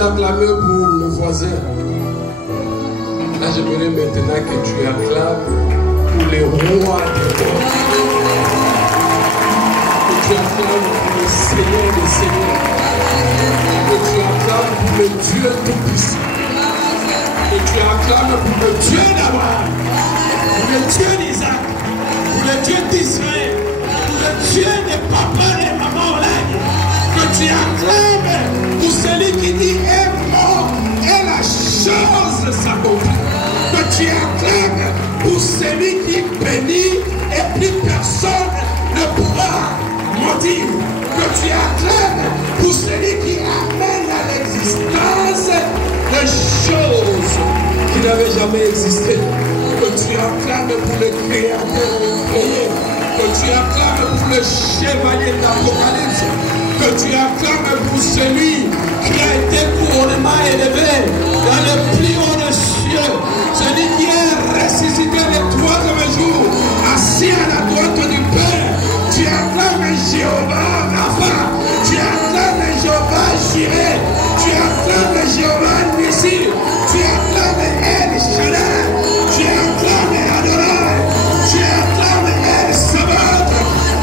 Acclamer pour le voisin. Là, j'aimerais maintenant que tu acclames pour les rois des rois. Que tu acclames pour le Seigneur des Seigneurs. Que tu acclames pour le Dieu Tout-Puissant. Que tu acclames pour le Dieu d'Abraham, pour le Dieu d'Isaac, pour le Dieu d'Israël, pour le Dieu de papa et maman Olaï. Que tu acclames pour celui qui dit est mort et la chose s'accomplit. Que tu acclames pour celui qui bénit et plus personne ne pourra maudire. Que tu acclames pour celui qui amène à l'existence des choses qui n'avaient jamais existé. Que tu acclames pour le Créateur créé. Que tu acclames pour le chevalier de l'Apocalypse. Que tu acclames pour celui qui a été couronnement élevé dans le plus haut des cieux, celui qui est ressuscité le troisième jour, assis à la droite du Père. Tu acclames Jéhovah Rapha, tu acclames Jéhovah Jireh, tu acclames Jéhovah Nissi, tu acclames El Shaddai, tu acclames Adonai, tu acclames El Sabbath,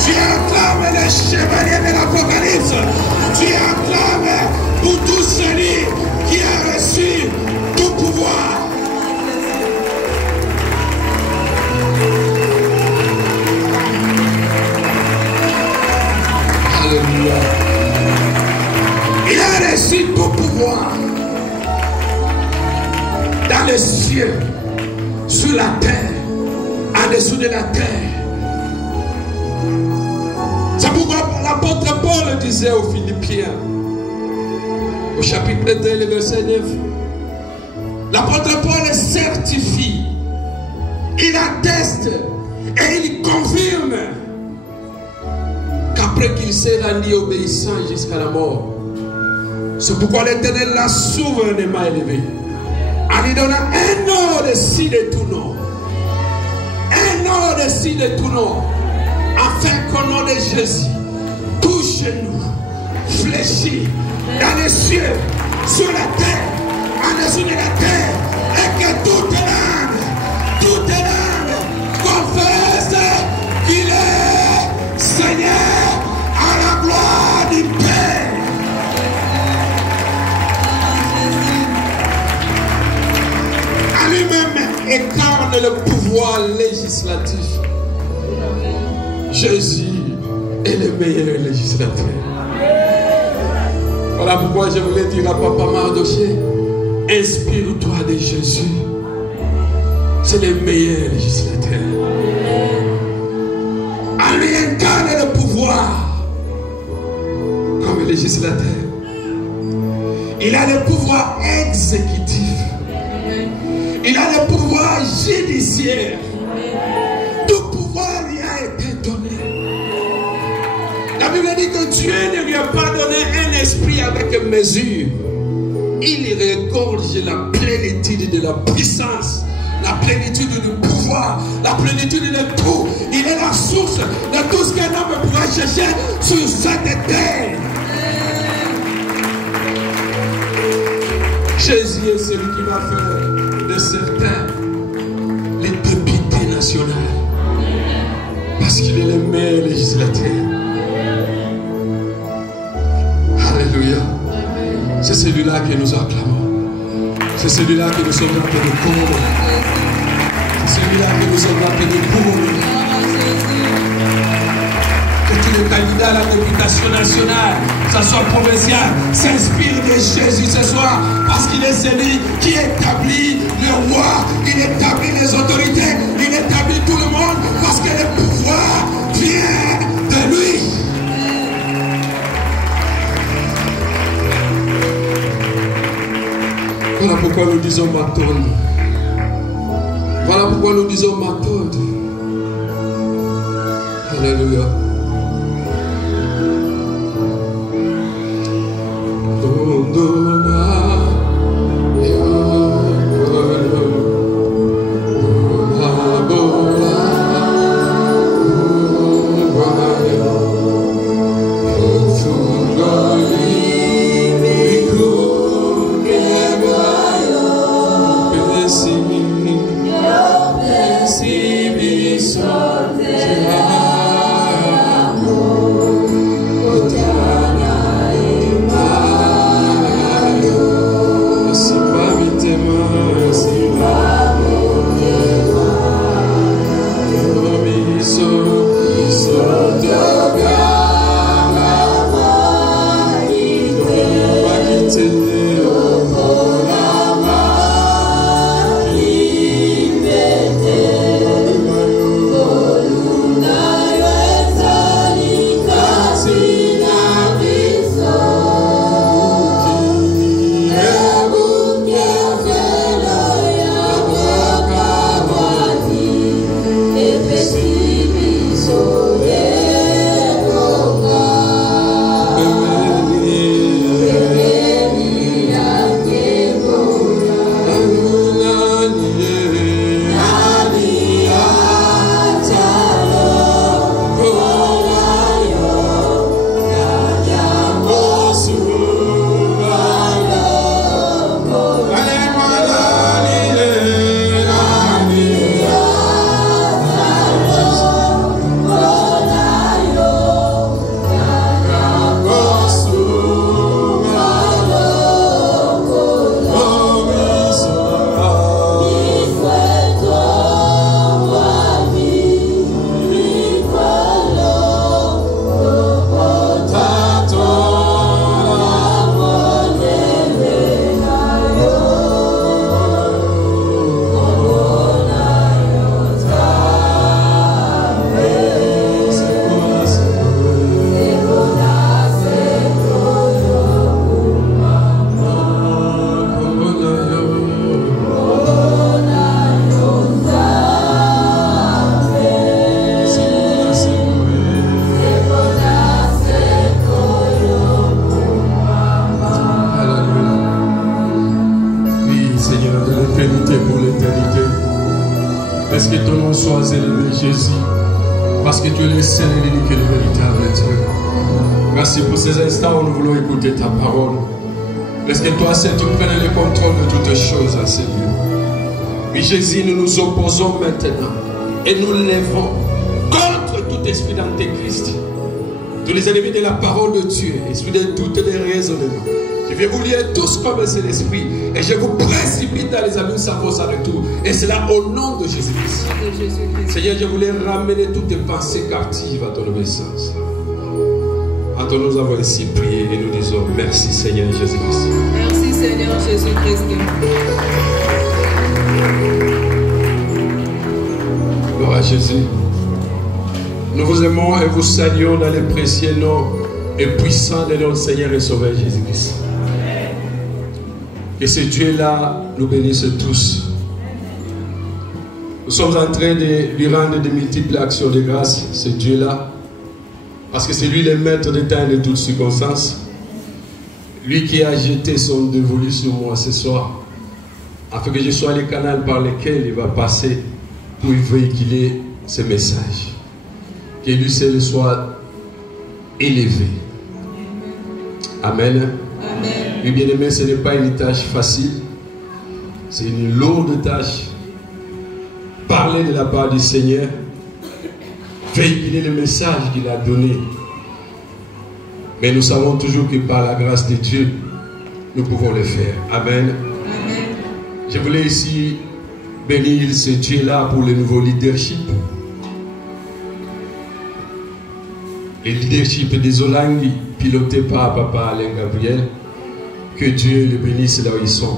tu acclames le chevalier de l'Apocalypse, tu acclames pour tout celui qui a reçu tout pouvoir Alléluia. Il a reçu tout pouvoir dans les cieux, sur la terre, en dessous de la terre. C'est pourquoi l'apôtre Paul disait aux Philippiens, au chapitre 2, le verset 9, l'apôtre Paul certifie, il atteste et il confirme qu'après qu'il s'est rendu obéissant jusqu'à la mort, c'est pourquoi l'Éternel l'a souverainement élevé en lui donnant un nom au-dessus de tout nom, un nom au-dessus de tout nom, afin qu'au nom de Jésus, tout genou fléchit dans les cieux, sur la terre, en dessous de la terre, et que toute langue confesse qu'il est Seigneur à la gloire du Père. À lui-même incarne le pouvoir législatif. Jésus est le meilleur législateur. Voilà pourquoi je voulais dire à Papa Mardoché, inspire-toi de Jésus. C'est le meilleur législateur. En lui incarne le pouvoir comme législateur. Il a le pouvoir exécutif. Il a le pouvoir judiciaire. Tout pouvoir lui a été donné. La Bible dit que Dieu ne lui a pas donné un esprit avec mesure. Il regorge la plénitude de la puissance, la plénitude du pouvoir, la plénitude de tout. Il est la source de tout ce qu'un homme pourra chercher sur cette terre. Jésus est celui qui va faire de certains les députés nationaux. Parce qu'il est le meilleur législateur. Alléluia. C'est celui-là que nous acclamons. C'est celui-là que nous sommes appelés de couronner. C'est celui-là que nous sommes appelés de couronner. Que tous les candidats à la députation nationale, que ce soit provincial, s'inspirent de Jésus ce soir. Parce qu'il est celui qui établit le roi, il établit les autorités, il établit tout le monde. Parce que le pouvoir vient de lui. Voilà pourquoi nous disons Maton. Voilà pourquoi nous disons Maton. Alléluia. sois élevé, Jésus, parce que tu es le seul et l'unique et le véritable Dieu. Merci pour ces instants où nous voulons écouter ta parole. Laisse que toi seul tu prennes le contrôle de toutes choses, Seigneur. Oui, Jésus, nous nous opposons maintenant et nous lèvons contre tout esprit d'antéchrist, tous les ennemis de la parole de Dieu, esprit de toutes les raisonnements. Je vais vous lire tous comme c'est l'esprit et je vous précipite dans les abîmes sans vos retour. Et c'est là au nom de Jésus-Christ. Seigneur, je voulais ramener toutes tes pensées captives à ton obéissance. Quand nous avons ainsi prié et nous disons merci Seigneur Jésus-Christ. Merci Seigneur Jésus-Christ. Gloire à Jésus. Nous vous aimons et vous saluons dans les précieux noms et puissants de notre Seigneur et Sauveur Jésus-Christ. Que ce Dieu-là nous bénisse tous. Nous sommes en train de lui rendre de multiples actions de grâce, ce Dieu-là. Parce que c'est lui le maître des temps et de toutes circonstances. Lui qui a jeté son dévolu sur moi ce soir. Afin que je sois le canal par lequel il va passer pour véhiculer ce message. Que lui seul soit élevé. Amen. Amen. Oui, bien aimé, ce n'est pas une tâche facile. C'est une lourde tâche. Parler de la part du Seigneur. Véhiculer le message qu'il a donné. Mais nous savons toujours que par la grâce de Dieu, nous pouvons le faire. Amen. Amen. Je voulais ici bénir ce Dieu-là pour le nouveau leadership. Le leadership des Olangi, piloté par Papa Alain Gabriel. Que Dieu le bénisse là où ils sont.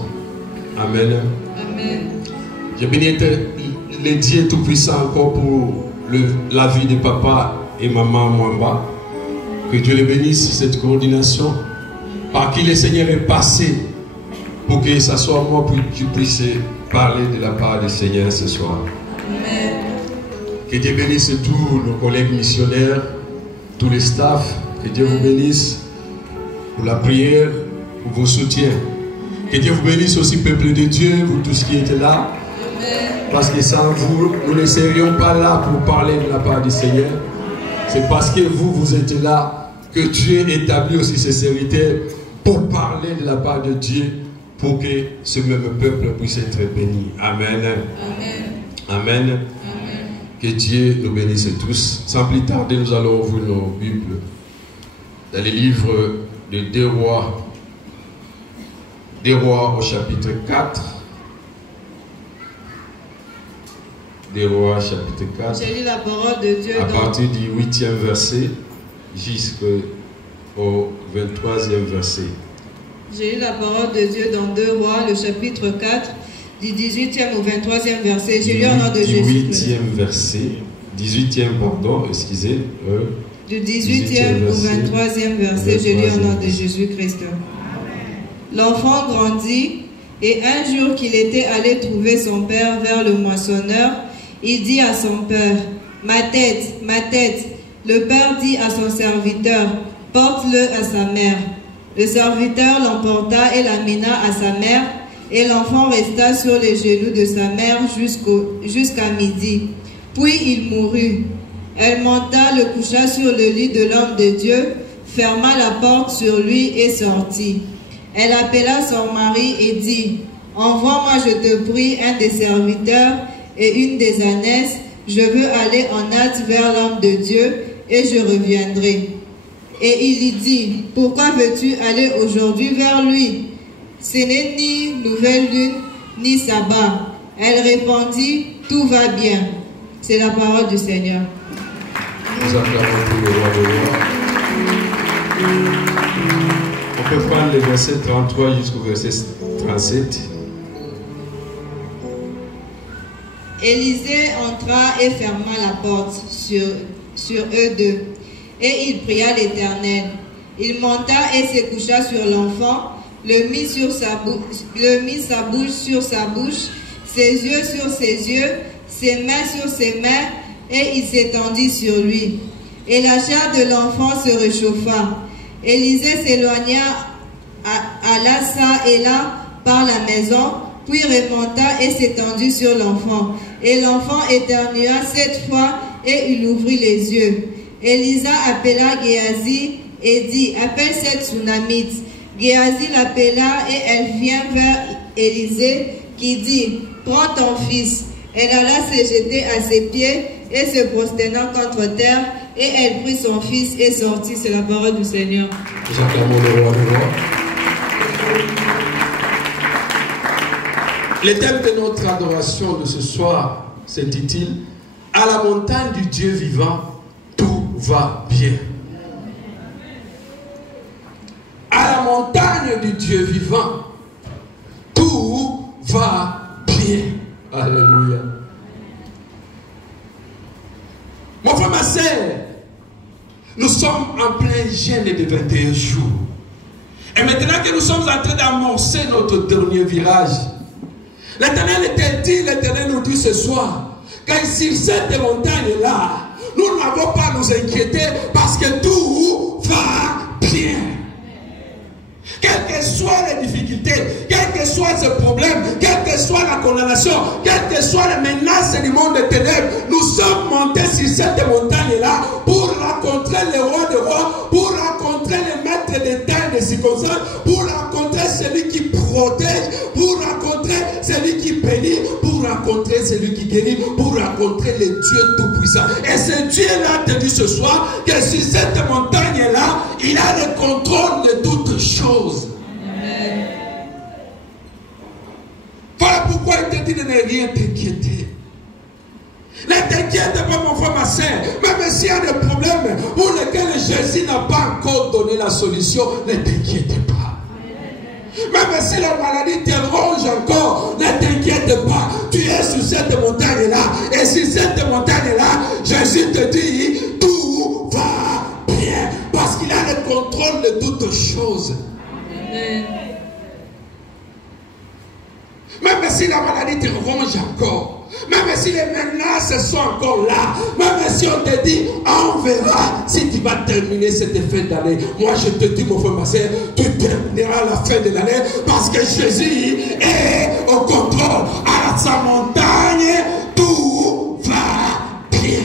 Amen. Amen. Je bénis le Dieu Tout-Puissant encore pour la vie de papa et maman Mwamba. Que Dieu les bénisse, cette coordination par qui le Seigneur est passé pour que ce soit moi que tu puisses parler de la part du Seigneur ce soir. Amen. Que Dieu bénisse tous nos collègues missionnaires, tous les staffs. Que Dieu vous bénisse pour la prière, pour vos soutiens. Que Dieu vous bénisse aussi, peuple de Dieu, vous tous qui êtes là. Parce que sans vous, nous ne serions pas là pour parler de la part du Seigneur. C'est parce que vous, vous êtes là que Dieu établit aussi ses serviteurs pour parler de la part de Dieu, pour que ce même peuple puisse être béni. Amen. Amen. Amen. Amen. Que Dieu nous bénisse tous. Sans plus tarder, nous allons ouvrir nos Bibles dans les livres de 2 Rois. 2 Rois au chapitre 4. 2 Rois chapitre 4. J'ai lu la parole de Dieu à partir du 8e verset jusqu'au 23e verset. J'ai lu la parole de Dieu dans 2 Rois, le chapitre 4, du 18e au 23e verset. J'ai lu au nom de Jésus. 18e verset. 18e, pardon, excusez. Du 18e au 23e verset, j'ai lu au nom de Jésus-Christ. L'enfant grandit, et un jour qu'il était allé trouver son père vers le moissonneur, il dit à son père, « Ma tête, ma tête !» Le père dit à son serviteur, « Porte-le à sa mère. » Le serviteur l'emporta et l'amena à sa mère, et l'enfant resta sur les genoux de sa mère jusqu'à midi. Puis il mourut. Elle monta, le coucha sur le lit de l'homme de Dieu, ferma la porte sur lui et sortit. Elle appela son mari et dit, « Envoie-moi, je te prie, un des serviteurs et une des ânesses. Je veux aller en hâte vers l'homme de Dieu et je reviendrai. » Et il lui dit, « Pourquoi veux-tu aller aujourd'hui vers lui? Ce n'est ni nouvelle lune, ni sabbat. » Elle répondit, « Tout va bien. » C'est la parole du Seigneur. Nous acclamons pour le roi de roi. On peut prendre le verset 33 jusqu'au verset 37. Élisée entra et ferma la porte sur eux deux. Et il pria l'Éternel. Il monta et se coucha sur l'enfant, le mit sa bouche sur sa bouche, ses yeux sur ses yeux, ses mains sur ses mains, et il s'étendit sur lui. Et la chair de l'enfant se réchauffa. Élisée s'éloigna, alla ça et là par la maison puis remonta et s'étendit sur l'enfant. Et l'enfant éternua 7 fois et il ouvrit les yeux. Élisa appela Géasi et dit, appelle cette Sunamite. Géasi l'appela et elle vient vers Élisée qui dit, prends ton fils. Elle alla se jeter à ses pieds et se prosternant contre terre, et elle prit son fils et sortit. C'est la parole du Seigneur. J'acclame le roi des rois. Le thème de notre adoration de ce soir s'intitule « À la montagne du Dieu vivant, tout va bien ». À la montagne du Dieu vivant, tout va bien. Alléluia. Mon frère, ma soeur, nous sommes en plein jeûne de 21 jours. Et maintenant que nous sommes en train d'amorcer notre dernier virage, l'Éternel nous dit ce soir, car sur cette montagne-là, nous n'avons pas à nous inquiéter parce que tout va bien. Quelles que soient les difficultés, quels que soient ces problèmes, quelle que soit la condamnation, quelles que soient les menaces du monde des ténèbres, nous sommes montés sur cette montagne-là pour rencontrer le roi des rois, pour rencontrer le maître des temps et des circonstances, pour rencontrer celui qui protège, pour rencontrer celui qui bénit, pour rencontrer celui qui guérit, pour rencontrer le Dieu Tout-Puissant. Et ce Dieu-là te dit ce soir que sur cette montagne-là, il a le contrôle de toutes choses. Amen. Voilà pourquoi il te dit de ne rien t'inquiéter. Ne t'inquiète pas, mon frère, ma soeur. Même s'il y a des problèmes pour lesquels Jésus n'a pas encore donné la solution, ne t'inquiète pas. Même si la maladie te ronge encore, ne t'inquiète pas. Tu es sur cette montagne-là. Et sur cette montagne-là, Jésus te dit, tout va bien. Parce qu'il a le contrôle de toutes choses. Amen. Même si la maladie te ronge encore, même si les menaces sont encore là, même si on te dit, on verra si tu vas terminer cette fin d'année. Moi je te dis, mon frère, ma soeur, tu termineras la fin de l'année parce que Jésus est au contrôle. À sa montagne, tout va bien.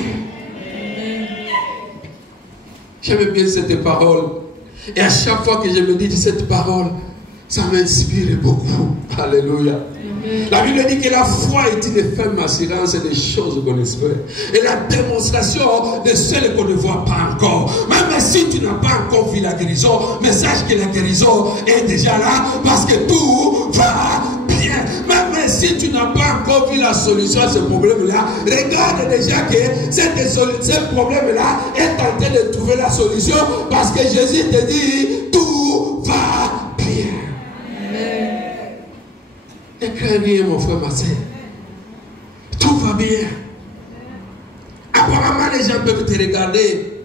J'aime bien cette parole. Et à chaque fois que je me dis cette parole, ça m'inspire beaucoup. Alléluia. La Bible dit que la foi est une ferme assurance des choses qu'on espère. Et la démonstration de celles qu'on ne voit pas encore. Même si tu n'as pas encore vu la guérison, mais sache que la guérison est déjà là parce que tout va bien. Même si tu n'as pas encore vu la solution à ce problème-là, regarde déjà que ce problème-là est en train de trouver la solution parce que Jésus te dit tout va bien. Ne crains rien, mon frère, ma soeur. Tout va bien. Apparemment, les gens peuvent te regarder.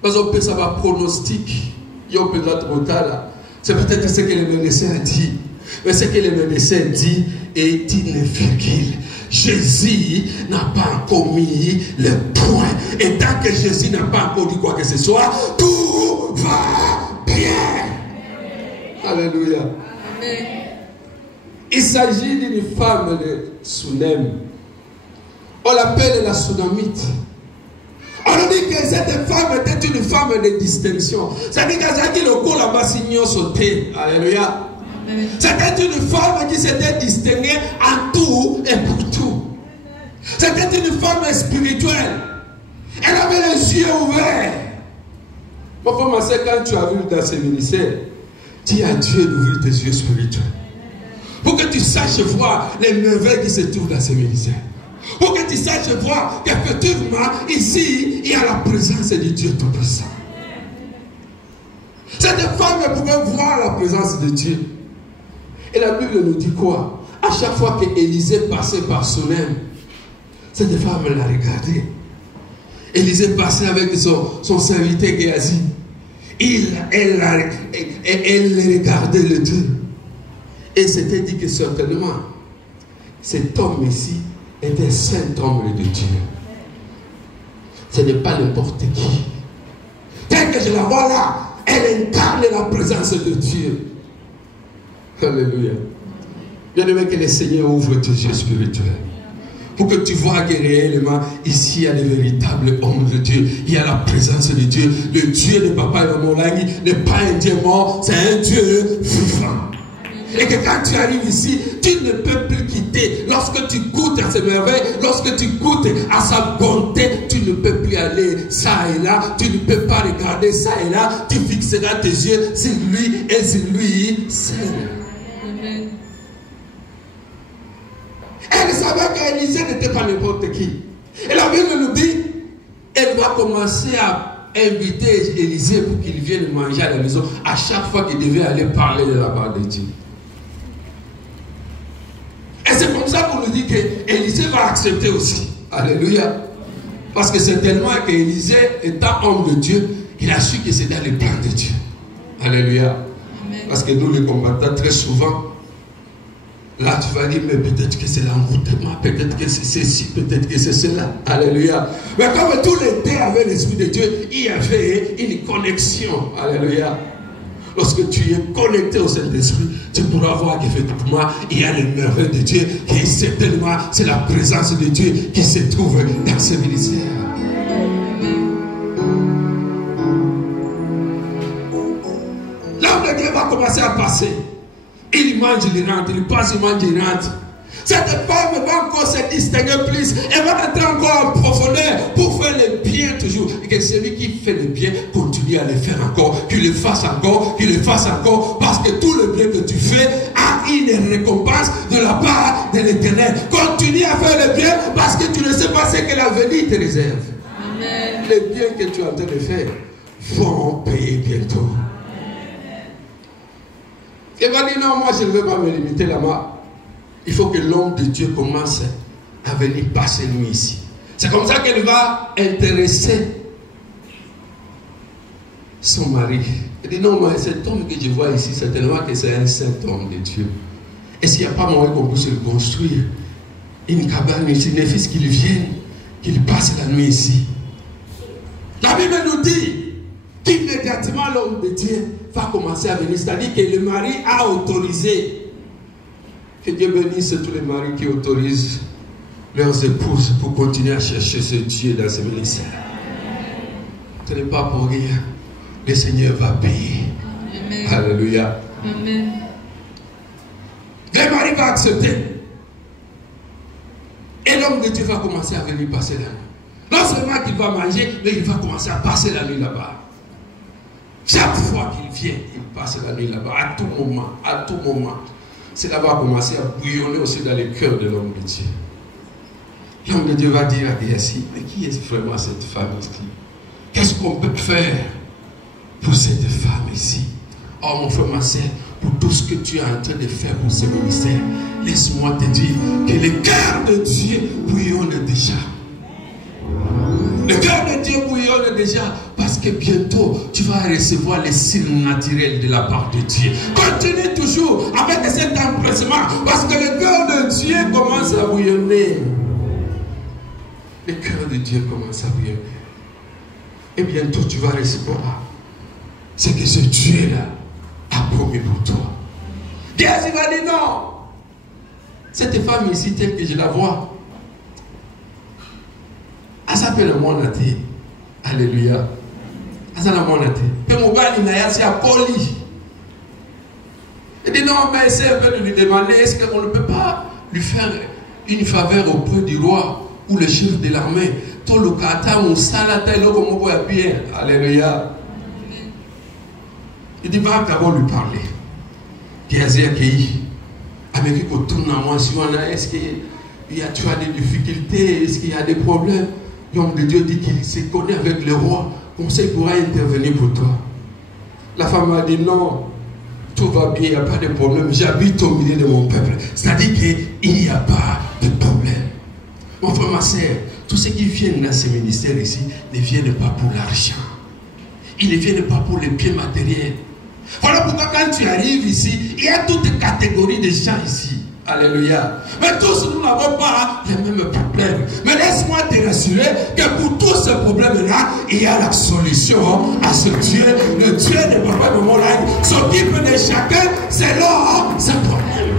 Parce qu'on peut savoir pronostic. C'est peut-être ce que le médecin a dit. Mais ce que le médecin dit est une virgule. Jésus n'a pas encore mis le point. Et tant que Jésus n'a pas encore dit quoi que ce soit, tout va bien. Alléluia. Amen. Il s'agit d'une femme de Sunem. On l'appelle la Sunamite. On dit que cette femme était une femme de distinction. C'est-à-dire qu'elle a dit le corps là-bas signant sauté. Alléluia. C'était une femme qui s'était distinguée en tout et pour tout. C'était une femme spirituelle. Elle avait les yeux ouverts. Mon frère, ma soeur, quand tu as vu dans ce ministère, dis à Dieu d'ouvrir tes yeux spirituels. Pour que tu saches voir les merveilles qui se trouvent dans ce ministère. Pour que tu saches voir qu'effectivement, ici, il y a la présence du Dieu Tout-Puissant. Cette femme pouvait voir la présence de Dieu. Et la Bible nous dit quoi? À chaque fois qu'Élisée passait par Sunem, cette femme l'a regardé. Élisée passait avec son serviteur Géasi. Elle regardait le Dieu. Et c'était dit que certainement, cet homme ici était saint homme de Dieu. Ce n'est pas n'importe qui. Tel que je la vois là, elle incarne la présence de Dieu. Alléluia. Bien-aimé, que le Seigneur ouvre tes yeux spirituels. Pour que tu vois que réellement, ici, il y a les véritables hommes de Dieu. Il y a la présence de Dieu. Le Dieu de Papa et de Moulani n'est pas un Dieu mort, c'est un Dieu vivant. Et que quand tu arrives ici, tu ne peux plus quitter. Lorsque tu goûtes à ses merveilles, lorsque tu goûtes à sa bonté, tu ne peux plus aller ça et là. Tu ne peux pas regarder ça et là. Tu fixeras tes yeux sur lui et sur lui seul. Amen. Elle savait qu'Élisée n'était pas n'importe qui. Et la Bible nous dit, elle va commencer à inviter Élisée pour qu'il vienne manger à la maison à chaque fois qu'il devait aller parler de la part de Dieu. Et c'est comme ça qu'on nous dit qu'Élisée va accepter aussi. Alléluia. Parce que c'est tellement qu'Élisée, étant homme de Dieu, il a su que c'est dans les plans de Dieu. Alléluia. Amen. Parce que nous, les combattants, très souvent, là, tu vas dire, mais peut-être que c'est l'envoûtement, peut-être que c'est ceci, peut-être que c'est cela. Alléluia. Mais comme tous les deux avaient l'Esprit de Dieu, il y avait une connexion. Alléluia. Lorsque tu es connecté au Saint-Esprit, tu pourras voir qu'effectivement, il y a les merveilles de Dieu. Et certainement, c'est la présence de Dieu qui se trouve dans ce ministère. L'homme de Dieu va commencer à passer. Il mange, il rentre, il passe, il mange, il rentre. Cette femme va encore se distinguer plus. Elle va entrer encore en profondeur pour faire le bien toujours. Et que celui qui fait le bien continue à le faire encore. Qu'il le fasse encore, qu'il le fasse encore. Parce que tout le bien que tu fais a une récompense de la part de l'Éternel. Continue à faire le bien parce que tu ne sais pas ce que l'avenir te réserve. Amen. Les biens que tu es en train de faire vont payer bientôt. Il va dire non, moi je ne veux pas me limiter là-bas. Il faut que l'homme de Dieu commence à venir passer nous ici. C'est comme ça qu'elle va intéresser son mari. Elle dit non, mais cet homme que je vois ici, c'est tellement que c'est un saint homme de Dieu. Est-ce qu'il n'y a pas moyen qu'on puisse le construire une cabane ici, les fils qu'il vienne, qu'il passe la nuit ici. La Bible nous dit qu'immédiatement l'homme de Dieu va commencer à venir. C'est-à-dire que le mari a autorisé. Que Dieu bénisse tous les maris qui autorisent leurs épouses pour continuer à chercher ce Dieu dans ce ministère. Ce n'est pas pour rien. Le Seigneur va payer. Amen. Alléluia. Amen. Le mari va accepter. Et l'homme de Dieu va commencer à venir passer la nuit. Non seulement qu'il va manger, mais il va commencer à passer la nuit là-bas. Chaque fois qu'il vient, il passe la nuit là-bas. À tout moment, à tout moment. Cela va commencer à bouillonner aussi dans le cœur de l'homme de Dieu. L'homme de Dieu va dire à Géasi, mais qui est vraiment cette femme ici? Qu'est-ce qu'on peut faire pour cette femme ici? Oh mon frère, ma soeur, pour tout ce que tu es en train de faire pour ce ministère, laisse-moi te dire que le cœur de Dieu bouillonne déjà. Le cœur de Dieu bouillonne déjà parce que bientôt tu vas recevoir les signes naturels de la part de Dieu. Continue toujours avec cet empressement parce que le cœur de Dieu commence à bouillonner. Le cœur de Dieu commence à bouillonner. Et bientôt tu vas recevoir ce que ce Dieu-là a promis pour toi. Dieu va dire non. Cette femme ici, telle que je la vois, elle s'appelle Monate. Alléluia. Elle s'appelle Monate. Et mon gars, il a à poli. Il dit non, mais c'est un peu de lui demander est-ce qu'on ne peut pas lui faire une faveur auprès du roi ou le chef de l'armée. Tout le kata, mon salata, le comme on bien. Alléluia. Il dit va d'abord lui parler. Qu'est-ce qu'il y a? Avec qu'on tourne à moi, si on a, est-ce qu'il y a, tu as des difficultés, est-ce qu'il y a des problèmes? L'homme de Dieu dit qu'il se connaît avec le roi, comme ça il pourra intervenir pour toi. La femme a dit non, tout va bien, il n'y a pas de problème, j'habite au milieu de mon peuple. C'est-à-dire qu'il n'y a pas de problème. Mon frère, ma soeur, tous ceux qui viennent dans ce ministère ici ne viennent pas pour l'argent. Ils ne viennent pas pour les biens matériels. Voilà pourquoi quand tu arrives ici, il y a toutes les catégories de gens ici. Alléluia. Mais tous nous n'avons pas les mêmes problèmes. Mais laisse-moi te rassurer que pour tous ces problèmes-là, il y a la solution à ce Dieu. Le Dieu de Papa de mon âge s'occupe de chacun selon ses problèmes.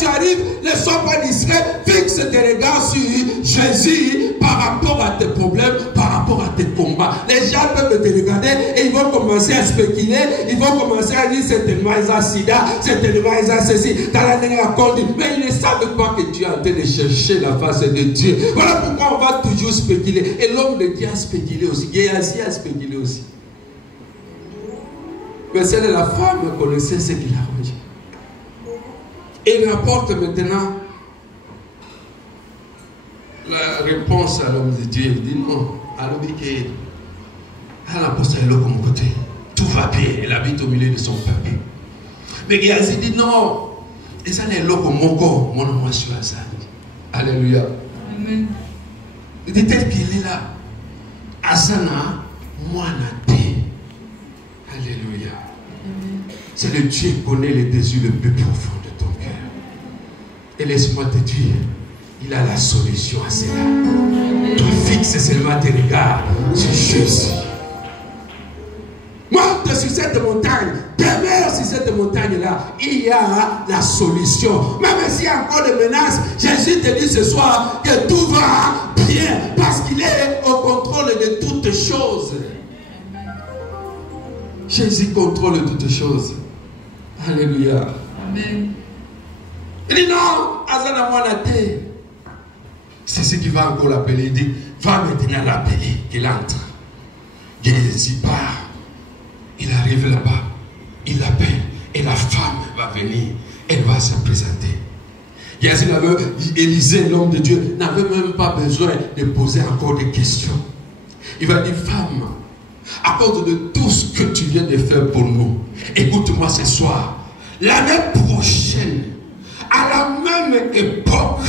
tu arrives, ne sois pas distrait, fixe tes regards sur Jésus par rapport à tes problèmes, par rapport à tes combats. Les gens peuvent te regarder et ils vont commencer à spéculer, ils vont commencer à dire certainement ils ont sida, certainement ils ont ceci, mais ils ne savent pas que tu es en train de chercher la face de Dieu. Voilà pourquoi on va toujours spéculer. Et l'homme de Dieu a spéculé aussi, Géasi a spéculé aussi. Mais celle de la femme connaissait ce qu'il a mangé. Et il rapporte maintenant la réponse à l'homme de Dieu. Il dit non, à l'homme qui a la poste à l'autre côté. Tout va bien, il habite au milieu de son peuple. Mais Géasi dit non, et ça n'est l'autre mon corps, mon nom sur la salle. Alléluia. Amen. Il dit tel qu'il est là. Asana, moi n'a. Alléluia. C'est le Dieu qui connaît les désirs les plus profonds de ton cœur. Et laisse-moi te dire, il a la solution à cela. Tu fixes seulement tes regards sur Jésus. Monte sur cette montagne, demeure sur cette montagne-là. Il y a la solution. Même s'il y a encore des menaces, Jésus te dit ce soir que tout va bien parce qu'il est au contrôle de toutes choses. Jésus contrôle toutes choses. Alléluia. Amen. Il dit non, Azana Moanate. C'est ce qui va encore l'appeler. Il dit, va maintenant l'appeler, qu'il entre. Jésus part. Il arrive là-bas. Il l'appelle. Et la femme va venir. Elle va se présenter. Élisée, l'homme de Dieu, n'avait même pas besoin de poser encore des questions. Il va dire, femme, à cause de tout ce que tu viens de faire pour nous, écoute-moi ce soir. L'année prochaine, à la même époque,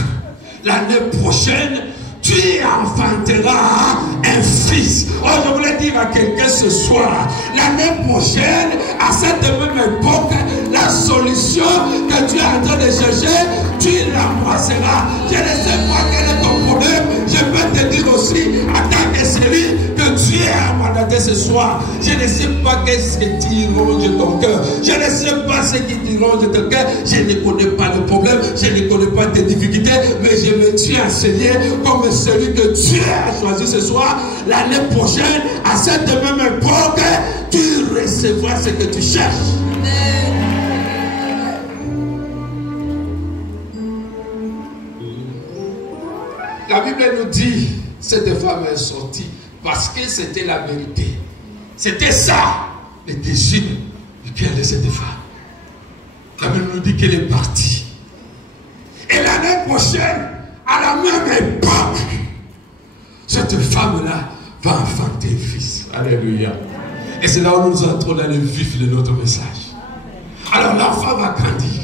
l'année prochaine, tu enfanteras un fils. Oh, je voulais dire à quelqu'un ce soir, l'année prochaine, à cette même époque, la solution que tu es en train de chercher, tu l'embrasseras. Je ne sais pas quel est ton problème. Je peux te dire aussi, en tant que celui que Dieu a mandaté ce soir, je ne sais pas qu'est-ce que tu ronge ton cœur. Je ne sais pas ce qui te ronge ton cœur. Je ne connais pas le problème. Je ne connais pas tes difficultés. Mais je me suis enseigné comme celui que Dieu a choisi ce soir. L'année prochaine, à cette même époque, tu recevras ce que tu cherches. La Bible nous dit, cette femme est sortie parce que c'était la vérité. C'était ça, le désir du cœur de cette femme. La Bible nous dit qu'elle est partie. Et l'année prochaine, à la même époque, cette femme-là va enfanter un fils. Alléluia. Et c'est là où nous entrons dans le vif de notre message. Alors l'enfant va grandir.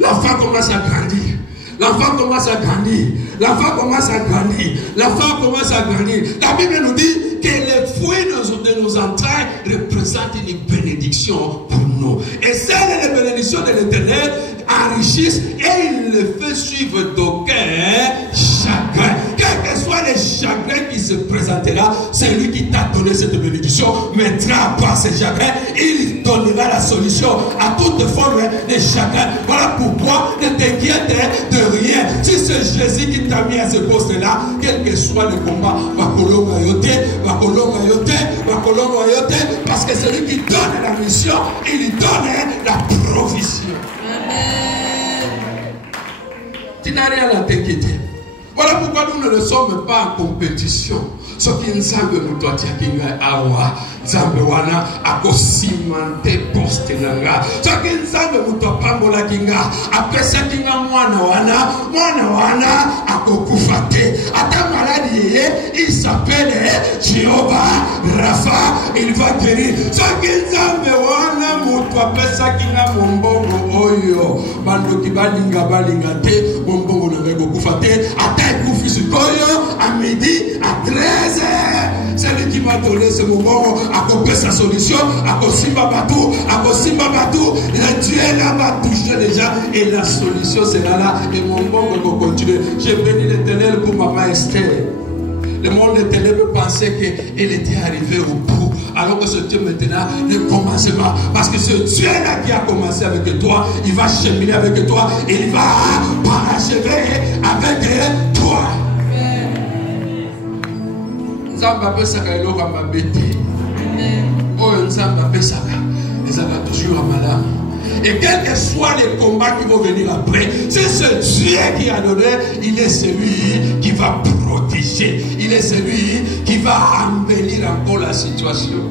L'enfant commence à grandir. L'enfant commence à grandir. L'enfant commence à grandir. L'enfant commence à grandir. La Bible nous dit que les fruits de nos entrailles représentent une bénédiction pour nous. Et celles les bénédictions de l'Éternel enrichissent et il le fait suivre d'aucun chagrin. Quel que soit le chagrin qui se présentera, c'est lui qui t'a donné cette bénédiction. Mettra par ses chagrins, il donnera la solution à toute forme de chagrin. Voilà pourquoi ne t'inquiète de rien. Si c'est Jésus qui t'a mis à ce poste-là, quel que soit le combat, parce que c'est lui qui donne la mission, il donne la provision. Tu n'as rien à t'inquiéter. Voilà pourquoi nous ne sommes pas en compétition. Ce qui nous semble nous doit dire awa zambewana akosimante poste nanga. Ce qui nous semble nous doit pas mola kinga apesa kinga mwana wana akokufate. Ata maladie il s'appelle Jéhovah Rapha, il va guérir. Ce qui nous semble wana mutu apesa kinga mombongo oyo bandoki balinga te mombongo nanga kokufate. Ata ekufi sikoyo à midi à 13h. C'est lui qui m'a donné ce moment à couper sa solution, à Kosimba Batou, le Dieu là va toucher déjà et la solution sera là et mon bon va continuer. J'ai béni l'Éternel pour maman Esther. Le monde éternel peut penser qu'elle était arrivée au bout alors que ce Dieu maintenant ne commence pas. Parce que ce Dieu-là qui a commencé avec toi, il va cheminer avec toi et il va parachever avec toi. Nzamba pesaka eloko mabete. Oh Nzamba pesaka, ezaka toujours malade. Et quels que soient les combats qui vont venir après, c'est ce Dieu qui a donné, il est celui qui va protéger. Il est celui qui va embellir encore la situation.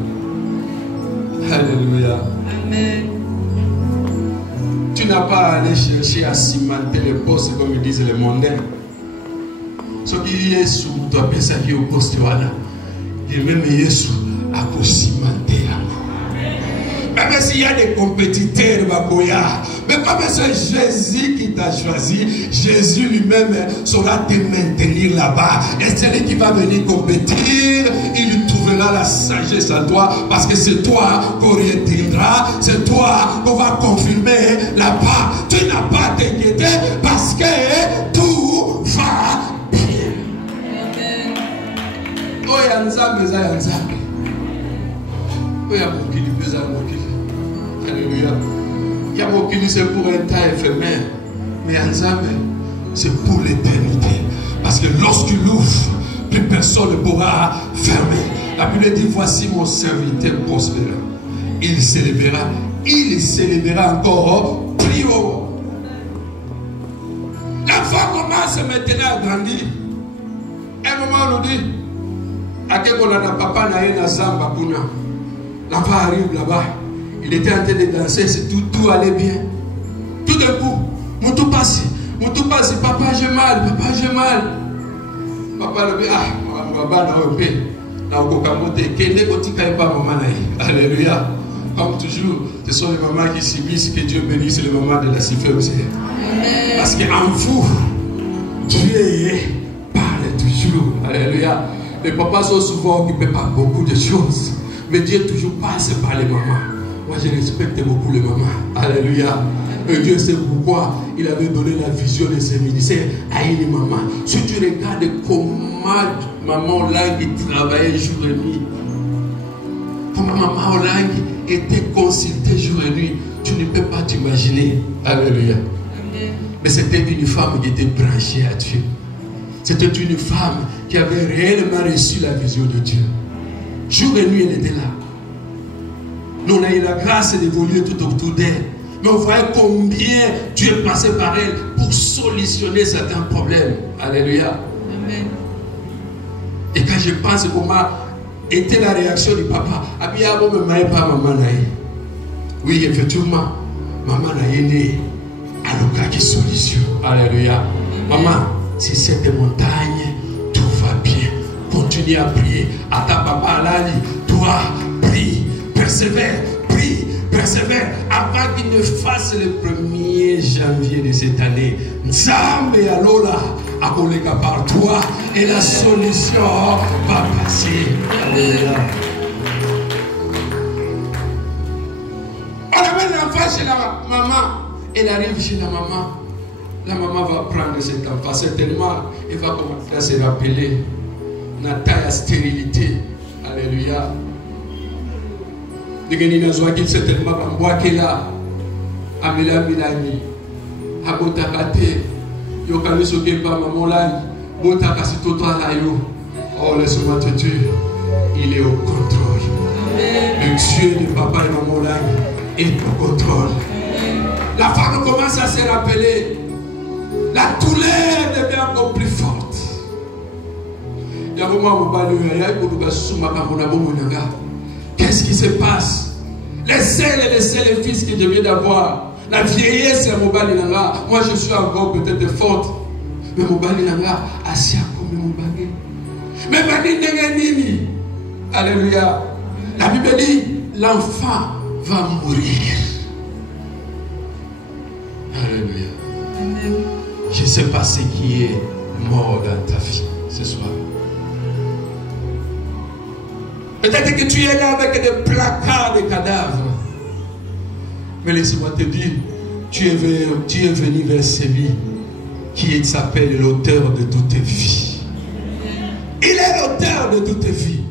Alléluia. Amen. Tu n'as pas à aller chercher à cimenter les postes comme ils disent les mondains. Ce qui est sous toi, ça qui est au poste, voilà. Et même Jésus a pour cimenter là. Même s'il y a des compétiteurs, mais comme c'est Jésus qui t'a choisi, Jésus lui-même saura te maintenir là-bas. Et celui qui va venir compétir, il trouvera la sagesse à toi, parce que c'est toi qu'on retiendra, c'est toi qu'on va confirmer là-bas. Tu n'as pas à t'inquiéter parce que tout va bien. Oh, Yanzambe, Yanzambe. Oh, Yanzambe. Alléluia. Yamokili c'est pour un temps éphémère, mais Nzambe c'est pour l'éternité. Parce que lorsqu'il ouvre, plus personne ne pourra fermer. La Bible dit voici mon serviteur prospère. Il s'élèvera encore plus haut. L'enfant commence maintenant à grandir. Un moment on nous dit à quel moment papa n'a rien à Zamba Kuna. L'enfant arrive là-bas. Il était en train de danser, tout allait bien. Tout d'un coup, mon tout passe, papa j'ai mal, Papa le dit, alléluia. Comme toujours, ce sont les mamans qui subissent, que Dieu bénisse les mamans de la CIFEMC. Parce qu'en vous, Dieu parle toujours. Alléluia. Les papas sont souvent occupés par beaucoup de choses, mais Dieu toujours passe par les mamans. Moi, je respecte beaucoup les mamans. Alléluia. Et Dieu sait pourquoi il avait donné la vision de ses ministères à une maman. Si tu regardes comment maman Olangi travaillait jour et nuit, comment maman Olangi était consultée jour et nuit, tu ne peux pas t'imaginer. Alléluia. Amen. Mais c'était une femme qui était branchée à Dieu. C'était une femme qui avait réellement reçu la vision de Dieu. Jour et nuit, elle était là. Nous, on a eu la grâce d'évoluer tout autour d'elle. Mais on voyait combien Dieu est passé par elle pour solutionner certains problèmes. Alléluia. Amen. Et quand je pense comment était la réaction du papa, oui, effectivement, maman a aidé à l'occasion solution. Alléluia. Maman, si cette montagne, tout va bien. Continue à prier. À ta papa, Lali, toi, prie. Persévère, prie, persévère, avant qu'il ne fasse le 1er janvier de cette année. Nzambe alola akoleka par toi et la solution va passer. Alléluia. On amène l'enfant chez la maman. Elle arrive chez la maman. La maman va prendre cet enfant. Certainement, elle va commencer à se rappeler la stérilité. Alléluia. Degeni nazwaki certainement bambwakela amela milani abotakate yokani soke pa mamolani botaka sitotala yo. Oh, laisse-moi te dire, il est au contrôle. Le Dieu de papa et maman Lani est au contrôle. La femme commence à se rappeler. La douleur devient encore plus forte. Qu'est-ce qui se passe? Les seuls et les seuls fils que je viens d'avoir, la vieillesse à Mobali Nanga, moi je suis encore peut-être forte, mais Mobali Nanga, assis comme Mobali. Mais Mani Nenganini, alléluia. La Bible dit, l'enfant va mourir. Alléluia. Je ne sais pas ce qui est mort dans ta vie ce soir. Peut-être que tu es là avec des placards de cadavres. Mais laisse-moi te dire, tu es venu vers celui qui s'appelle l'auteur de toutes tes vies. Il est l'auteur de toutes tes vies.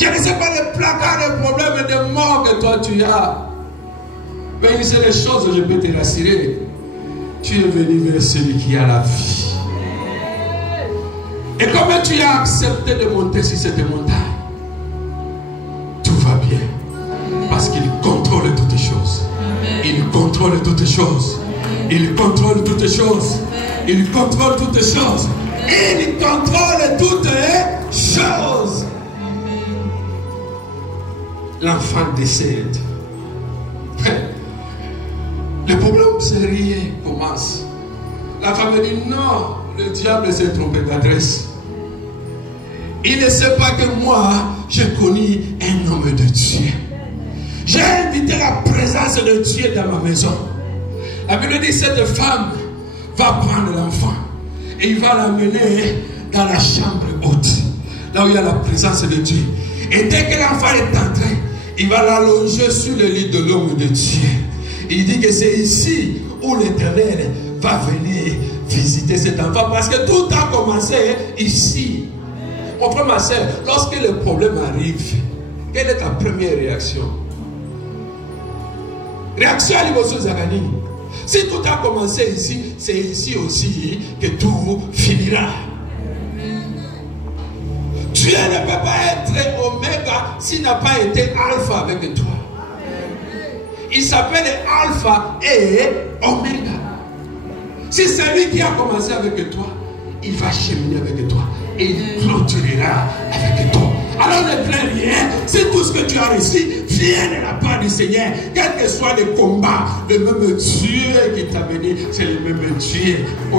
Je ne sais pas les placards, les problèmes et les morts que toi tu as. Mais c'est les choses que je peux te rassurer. Tu es venu vers celui qui a la vie. Et comme tu as accepté de monter sur cette montagne, tout va bien. Parce qu'il contrôle toutes choses. Il contrôle toutes choses. Il contrôle toutes choses. Il contrôle toutes choses. Il contrôle toutes choses. L'enfant décède. Le problème sérieux commence. La femme dit non, le diable s'est trompé d'adresse. Il ne sait pas que moi, j'ai connu un homme de Dieu. J'ai invité la présence de Dieu dans ma maison. La Bible dit cette femme va prendre l'enfant et il va l'amener dans la chambre haute, là où il y a la présence de Dieu. Et dès que l'enfant est entré, il va l'allonger sur le lit de l'homme de Dieu. Il dit que c'est ici où l'Éternel va venir visiter cet enfant parce que tout a commencé ici. Mon frère, ma soeur, lorsque le problème arrive, quelle est ta première réaction? Réaction à l'émotion Zagani. Si tout a commencé ici, c'est ici aussi que tout finira. Dieu ne peut pas être Oméga s'il n'a pas été Alpha avec toi. Il s'appelle Alpha et Oméga. Si c'est lui qui a commencé avec toi, il va cheminer avec toi et il clôturera avec toi. Alors ne plains rien, c'est tout ce que tu as reçu, vient de la part du Seigneur. Quel que soit le combat, le même Dieu qui t'a béni, c'est le même Dieu. Il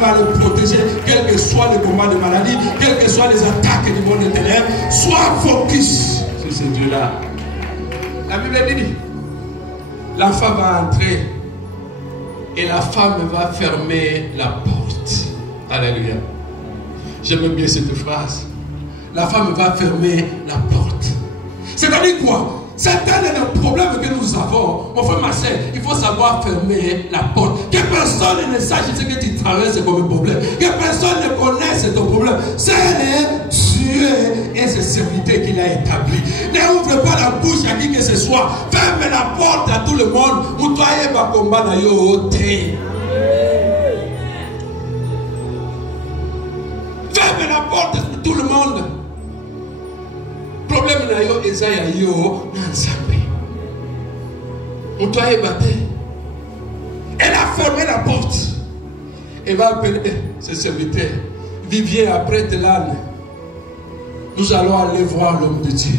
va le protéger, quel que soit le combat de maladie, quelles que soient les attaques du monde des ténèbres. Sois focus sur ce Dieu-là. La Bible dit, l'enfant va entrer et la femme va fermer la porte. Alléluia. J'aime bien cette phrase. La femme va fermer la porte. C'est-à-dire quoi? C'est un des problèmes que nous avons. Mon frère, ma soeur, il faut savoir fermer la porte. Que personne ne sache ce que tu traverses comme un problème. Que personne ne connaisse ton problème. C'est Dieu et ses serviteurs qu'il a établi. N'ouvre pas la bouche à qui que ce soit. Ferme la porte à tout le monde. Vous doyez pas combattre. Ferme la porte à tout le monde. Problème na yo ezaya yo n'ensemble. On doit y battre. Elle a fermé la porte. Elle va appeler ses serviteurs. Vivier après de l'âne. Nous allons aller voir l'homme de Dieu.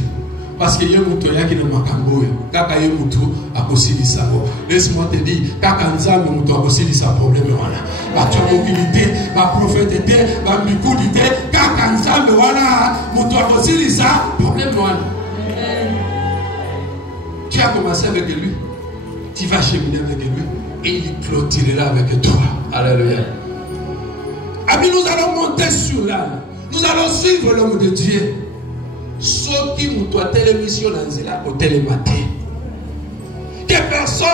Parce que Yemuto yaki ne makambo. Kaka Yemuto a possible ça. Laisse-moi te dire, Kaka Nzambe Muto a possible ça problème wana. Ba tuamobilité, ba prophétité, ba mikulité, Kaka Nzambe wana Muto a possible ça problème wana. Tu as commencé avec lui, tu vas cheminer avec lui et il clôturera avec toi. Alléluia. Amis, nous allons monter sur l'âne. Nous allons suivre l'homme de Dieu. Ceux qui nous doivent télémission dans Zéla au télématin. Que personne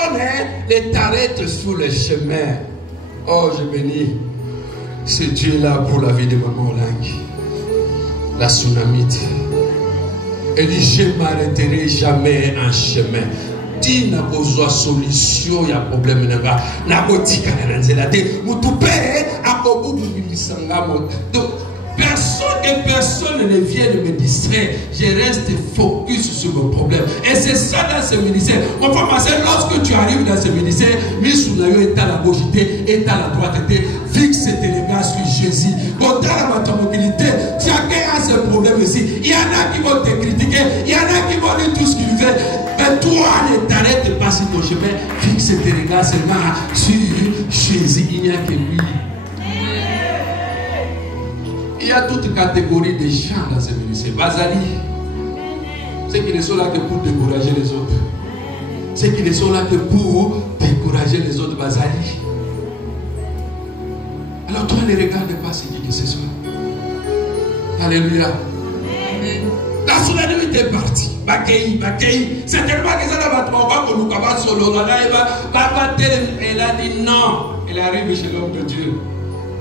ne t'arrête sur le chemin. Oh, je bénis ce Dieu-là pour la vie de maman Olangi. La tsunamite. Elle dit, je ne m'arrêterai jamais en chemin. Dis n'a pas solution, il y a problème. N'a pas dit qu'elle a Zéla. Moutoupé, à Kobu, personne ne vient me distraire. Je reste focus sur mon problème. Et c'est ça dans ce ministère. Mon frère, ma soeur, lorsque tu arrives dans ce ministère, Misunayo est à la gauche, est à la droite, fixe tes regards sur Jésus. Quand tu as ta mobilité, chacun a ce problème ici. Il y en a qui vont te critiquer, il y en a qui vont dire tout ce qu'ils veulent. Mais toi, ne t'arrête pas sur ton chemin. Fixe tes regards seulement sur Jésus. Il n'y a que lui. Il y a toute catégorie de gens dans ce ministère. Bazali, ceux qui ne sont là que pour décourager les autres. Ceux qui ne sont là que pour décourager les autres. Bazali. Alors toi ne regarde pas ce qui ce soit. Alléluia. La tsunami est partie. Bakei. C'est tellement que ça va te nous cabasse solo. Elle a dit non. Elle arrive chez l'homme de Dieu.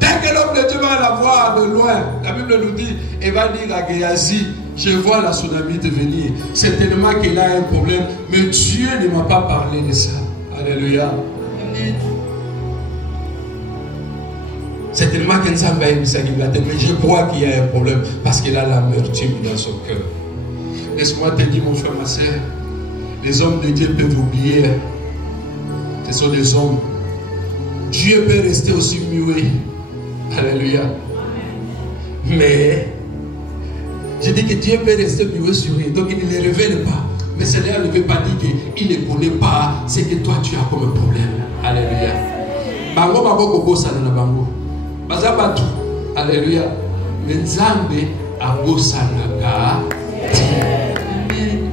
Dès Dès que l'homme de Dieu va la voir de loin, la Bible nous dit, il va dire à Géasi, je vois la tsunamite venir. Certainement qu'il a un problème, mais Dieu ne m'a pas parlé de ça. Alléluia. Amen. Certainement qu'il ne pas mais je crois qu'il y a un problème parce qu'il a l'amertume dans son cœur. Laisse-moi te dire, mon frère, ma soeur, les hommes de Dieu peuvent oublier. Ce sont des hommes. Dieu peut rester aussi muet. Alléluia. Mais je dis que Dieu peut rester muet sur lui. Donc il ne le révèle pas. Mais cela ne veut pas dire qu'il ne connaît pas ce que toi tu as comme problème. Alléluia. Bango bango koko sana na bango. Bazabatu. Alléluia. Mais Nzambe ango sana ka. Amen.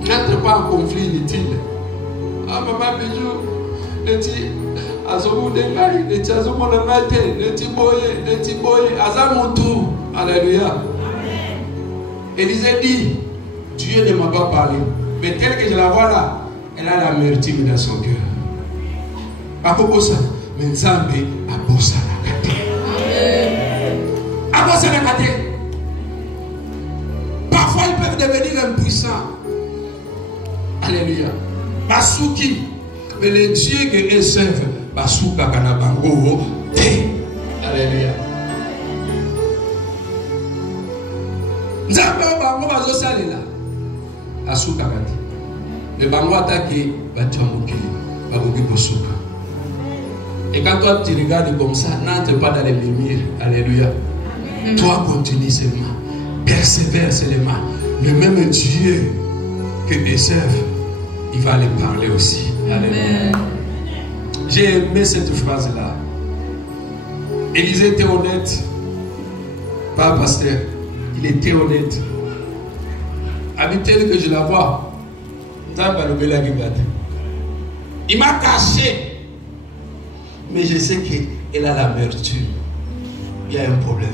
N'entre pas en conflit inutile. Ah maman bijou, neti azomu dengai, neti azomu na mate, neti boye, azamutu. Alléluia. Amen. Élisée dit, Dieu ne m'a pas parlé, mais tel que je la vois là, elle a l'amertume dans son cœur. Apokosa, mais Nzambe abosa na kate. Amen. Abosa na kate. Parfois ils peuvent devenir impuissants. Alléluia. Basuki, mais le Dieu que eux servent, Basuka Kanabango, alléluia. Nzambe bango bazo salela. Asuka kati. Le bango attaqué, Batiamoki, Babogi Bosuka. Et quand toi tu regardes comme ça, n'entre pas dans les lumières. Alléluia. Toi continue seulement. Persévère seulement. Le même Dieu que eux servent, il va les parler aussi. Alléluia. J'ai aimé cette phrase-là. Élisée était honnête. Pas pasteur. Il était honnête. Habituel que je la vois. Il m'a caché. Mais je sais qu'elle a l'amertume. Il y a un problème.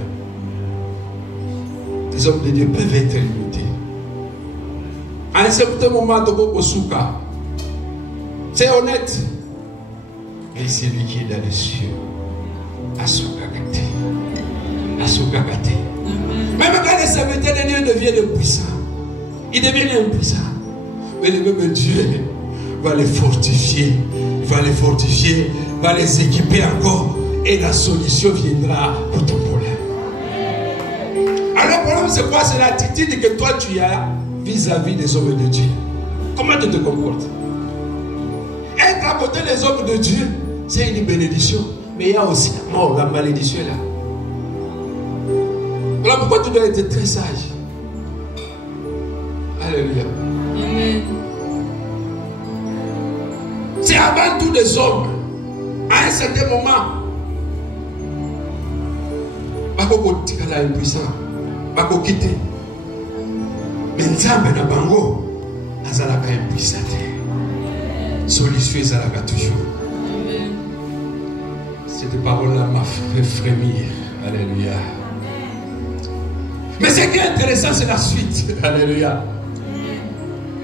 Les hommes de Dieu peuvent être limités. À un certain moment, c'est honnête. Et c'est lui qui est dans les cieux. Asukagate. Asukagate. Même quand les serviteurs de Dieu deviennent puissants, ils deviennent impuissants. Mais le même Dieu va les fortifier. Va les fortifier, va les équiper encore. Et la solution viendra pour ton problème. Alors le problème c'est quoi? C'est l'attitude que toi tu as vis-à-vis des hommes de Dieu. Comment tu te comportes? Être à côté des hommes de Dieu, c'est une bénédiction. Mais il y a aussi la mort, la malédiction est là. Alors pourquoi tu dois être très sage? Alléluia. Amen. C'est avant tout des hommes. À un certain moment, Bako Tikala est puissant. Bako Kite. Mais Nzambe na bango azalaka impuissant. Solution ezalaka toujours. Amen. Cette parole-là m'a fait frémir. Alléluia. Mais ce qui est intéressant, c'est la suite. Alléluia.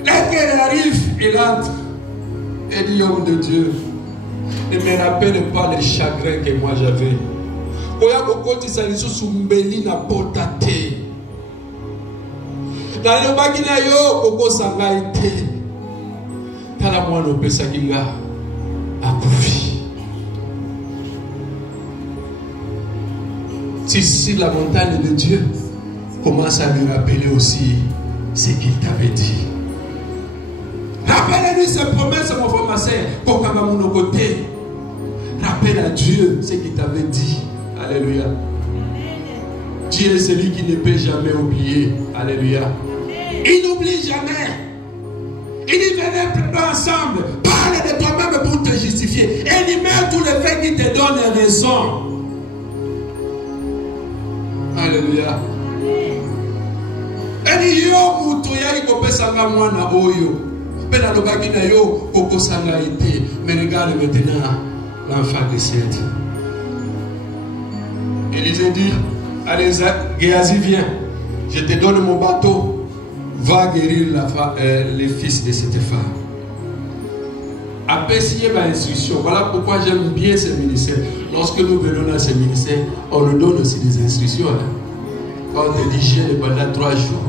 Lorsqu'elle arrive, il entre. Et dit, homme de Dieu, ne me rappelle pas les chagrins que moi j'avais. Oya kokoti saliso sumbeli na potate. Na yo bagina yo koko sangaite. Tala mwana pesa kinga akufi. Si la montagne de Dieu commence à lui rappeler aussi ce qu'il t'avait dit. Rappelle-lui ses promesses, mon frère, ma soeur, pour qu'à mon côté. Rappelle à Dieu ce qu'il t'avait dit. Alléluia. Dieu est celui qui ne peut jamais oublier. Alléluia. Il n'oublie jamais. Il dit venez prendre ensemble. Parle de toi-même pour te justifier. Énumère tous les faits qui te donnent raison. Alléluia. Et dit yo mutoya ikopesanga mwana oyo. Mais regarde maintenant l'enfant de Seth. Élisée dit, allez, Géasi, viens, je te donne mon bateau, va guérir les fils de cette femme. apprécier ma instruction. Voilà pourquoi j'aime bien ce ministère. Lorsque nous venons dans ce ministère, on nous donne aussi des instructions. Quand on te dit jeûne pendant 3 jours,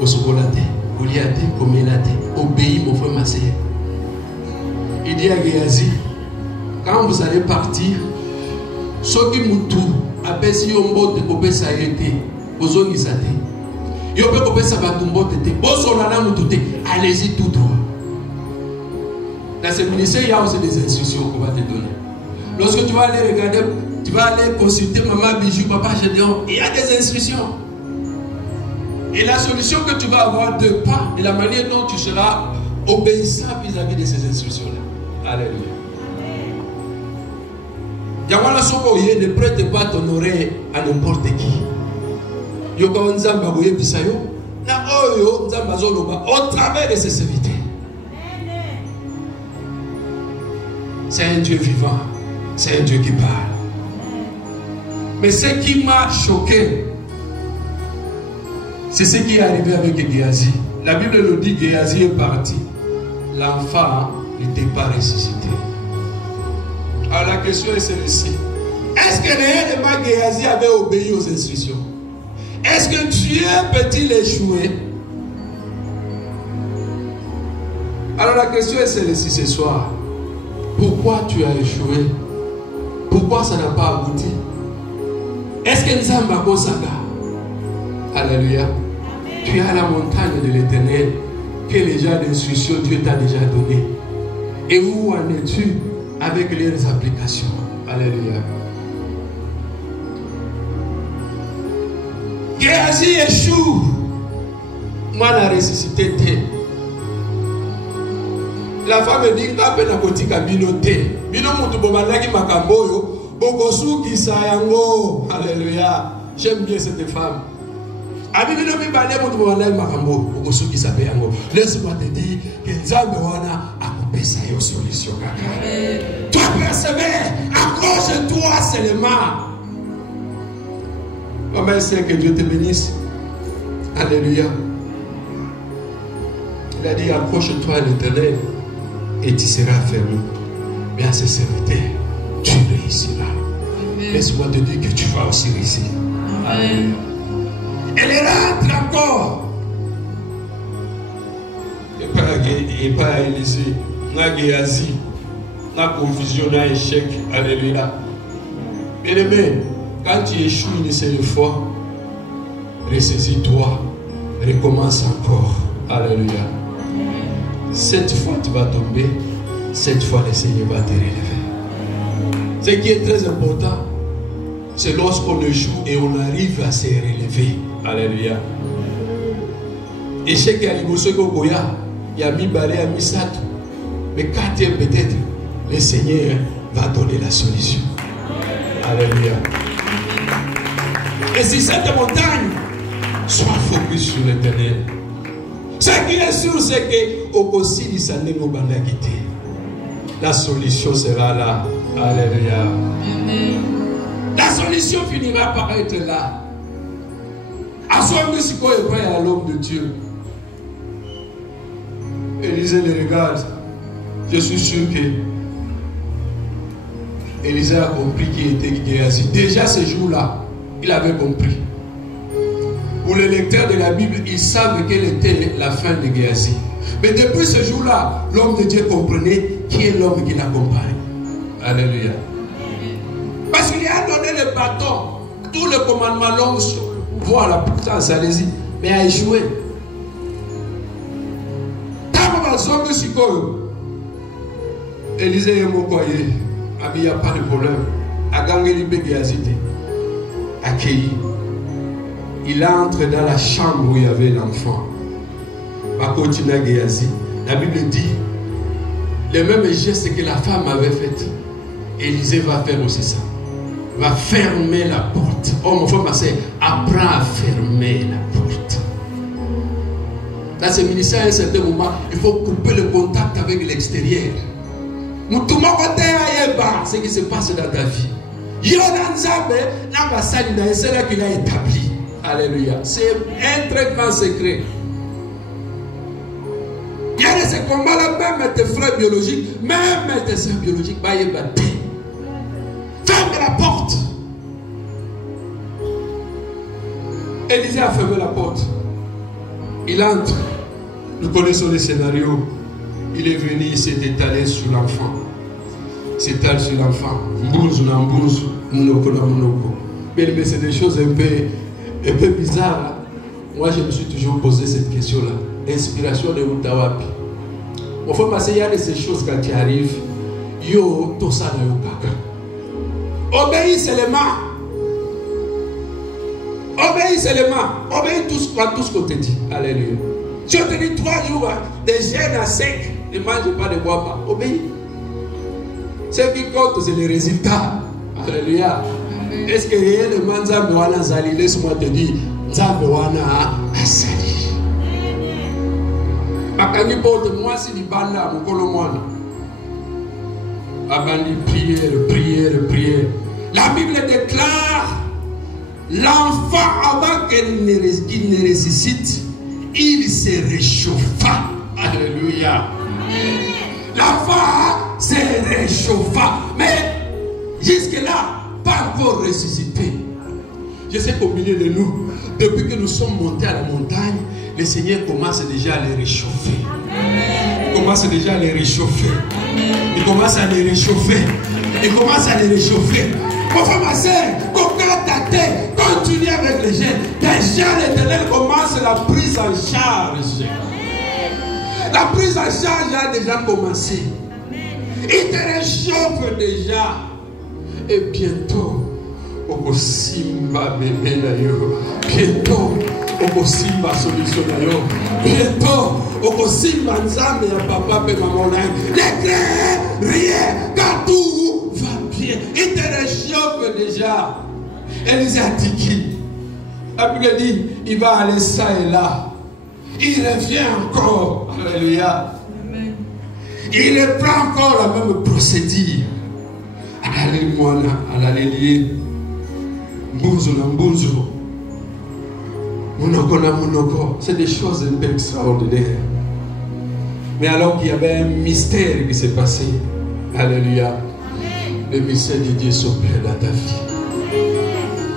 au chocolate, au liate, au mélate, obéis mon frère, ma sœur. Il dit à Géasi, quand vous allez partir, ceux qui moutou, apprécier un mot de copé ça a été, aux autres ils attendent. Ils ont copé ça va tout mot de allez-y tout droit. Dans ce ministère, il y a aussi des instructions qu'on va te donner. Lorsque tu vas aller regarder, tu vas aller consulter maman Bijou, papa Gédéon, il y a des instructions. Et la solution que tu vas avoir de pas et la manière dont tu seras obéissant vis-à-vis de ces instructions-là. Alléluia. Yawala soko ye ne prête pas ton oreille à n'importe qui. Yoka nzamba boye bisayo na oyo nzamba zoloba au travers de ses serviteurs. C'est un Dieu vivant, c'est un Dieu qui parle. Mais ce qui m'a choqué, c'est ce qui est arrivé avec Géasi. La Bible nous dit que Géasi est parti. L'enfant n'était pas ressuscité. Alors la question est celle-ci. Est-ce que réellement Géasi avait obéi aux instructions? Est-ce que Dieu peut-il échouer? Alors la question est celle-ci ce soir. Pourquoi tu as échoué? Pourquoi ça n'a pas abouti? Est-ce que Nzamba Kosaka? Alléluia. Tu es à la montagne de l'Éternel. Quel genre d'instruction Dieu t'a déjà donné? Et où en es-tu avec les applications? Alléluia. Géasi échoue. Moi, la ressuscité. La femme dit que tu as dit que binoté. Binomutu bobalaki makamboyo. Bokosu kisayango. Alléluia. J'aime bien cette femme. Laisse-moi te dire que Nzambe wana a sa solution. Toi persévère, accroche-toi seulement. Maman, c'est que Dieu te bénisse. Alléluia. Il a dit accroche-toi à l'Éternel et tu seras fermé. Mais à ses serviteurs, tu réussiras. Laisse-moi te dire que tu vas aussi réussir. Alléluia. Elle rentre encore. Et pas Élysée. N'a Géasi. N'a confusion, n'a échec. Alléluia. Bien-aimé, quand tu échoues une seule fois, ressaisis-toi. Recommence encore. Alléluia. Cette fois, tu vas tomber. Cette fois, le Seigneur va te relever. Ce qui est très important, c'est lorsqu'on échoue et on arrive à se relever. Alléluia. Échec à l'Iboso Goya, il y a mis balai, il y a mis sato. Mais quatrième peut-être, le Seigneur va donner la solution. Alléluia. Et si cette montagne, sois focus sur l'Éternel. Ce qui est sûr, c'est que au possible, ça n'est pas quitté. La solution sera là. Alléluia. Amen. La solution finira par être là. À son musico et croit à l'homme de Dieu. Élisée le regarde. Je suis sûr que Élisée a compris qui était Géasi. Déjà ce jour-là, il avait compris. Pour les lecteurs de la Bible, ils savent quelle était la fin de Géasi. Mais depuis ce jour-là, l'homme de Dieu comprenait qui est l'homme qui l'accompagne. Alléluia. Parce qu'il a donné le bâton, tout le commandement, l'homme sur le pouvoir, la puissance, allez-y, mais a échoué. Élisée est mon coyer, il n'y a pas de problème. Accueilli. Il entre dans la chambre où il y avait l'enfant. La Bible dit les mêmes gestes que la femme avait fait. Élisée va faire aussi ça. Va fermer la porte. Oh mon frère, ma soeur, apprends à fermer la porte. Dans ce ministère, à un certain moment, il faut couper le contact avec l'extérieur. Ce qui se passe dans ta vie. C'est là qu'il a établi. Alléluia. C'est un très grand secret. Il y a de ces combats-là, même tes frères biologiques, même tes soeurs biologiques, bah, ils battent. Ferme la porte. Élisée a fermé la porte. Il entre. Nous connaissons le scénario. Il est venu, il s'est étalé sur l'enfant. Il s'étale sur l'enfant. Mbouze, mbouze, mounoko, mounoko. Mais c'est des choses un peu bizarres. Moi, je me suis toujours posé cette question-là. Inspiration de Utawapi. Il faut passer, il y a de ces choses quand tu arrives. Yo, tout ça, yo, kaka. Obéis seulement. Obéis seulement. Obéis tout ce qu'on te dit. Alléluia. Si on te dit 3 jours, des jeunes à sec, ne mange pas, ne bois pas. Obéis. Ce qui compte, c'est les résultats. Alléluia. Est-ce que réellement Nzambe wana zali? Laisse-moi te dire, Nzambe wana azali. Bakangi porte moi si libanda mukolo mwana. Abandi prière. La Bible déclare l'enfant avant qu'il ne ressuscite, il se réchauffa. Alléluia. L'enfant se réchauffa. Mais jusque-là, pas encore ressuscité. Je sais qu'au milieu de nous, depuis que nous sommes montés à la montagne, le Seigneur commence déjà à les réchauffer. Il commence déjà à les réchauffer. Il commence à les réchauffer. Il commence à les réchauffer. Mon frère, ma soeur, continue avec les jeunes. Déjà, l'Éternel commence la prise en charge. La prise en charge a déjà commencé. Il te réchauffe déjà. Et bientôt, au Simba bébé d'ailleurs. Bientôt, au Simba solution d'ailleurs. Bientôt, au Simba Nzambe et papa et maman. Déclare rien, car tout va bien. Il te réchauffe déjà. Élisée a dit qui? La Bible dit, il va aller ça et là. Il revient encore. Alléluia. Il reprend encore la même procédure. Alléluia. Mbouzo na mbouzo. Mounoko na mounoko. C'est des choses un peu extraordinaires. Mais alors qu'il y avait un mystère qui s'est passé. Alléluia. Le mystère de Dieu s'opère dans ta vie.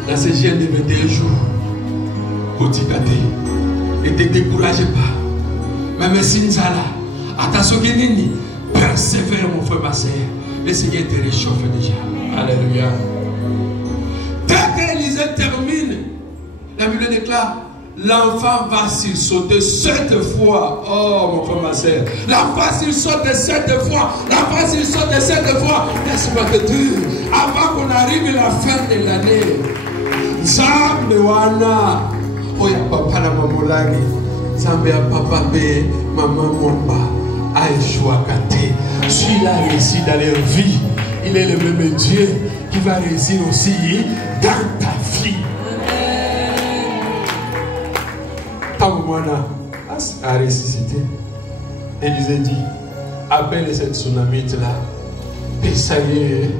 Dans ces jeunes de 21 jours. Kotikate. Ne te découragez pas. Même si nous allons. Attention, persévère mon frère, ma soeur. Le Seigneur te réchauffe déjà. Alléluia. Dès qu'Élisée termine, la Bible déclare, l'enfant va sursauter 7 fois. Oh mon frère, ma soeur. L'enfant sursaute 7 fois. L'enfant sursaute 7 fois. Laisse-moi te dire, avant qu'on arrive à la fin de l'année, Nzambe wana, oya papa na mamolagi, Nzambe ya papa be, maman momba, aïchouakate. Celui-là a réussi dans leur vie. Il est le même Dieu qui va réussir aussi dans ta vie. Tant que moi a ressuscité, Élisée dit, appelle cette tsunamite-là, Pessaye,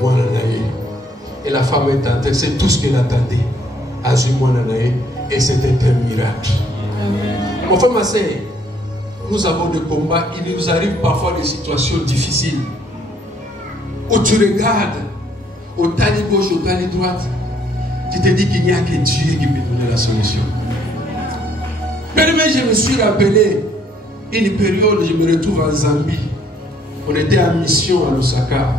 moi nanaye. Et la femme est tentée, c'est tout ce qu'elle attendait. Azui moi nanaye, et c'était un miracle. Mon frère, ma soeur, nous avons des combats, il nous arrive parfois des situations difficiles où tu regardes au tali gauche, au tali droite, tu te dis qu'il n'y a que Dieu qui peut donner la solution. Mais je me suis rappelé une période, je me retrouve en Zambie. On était en mission à Lusaka.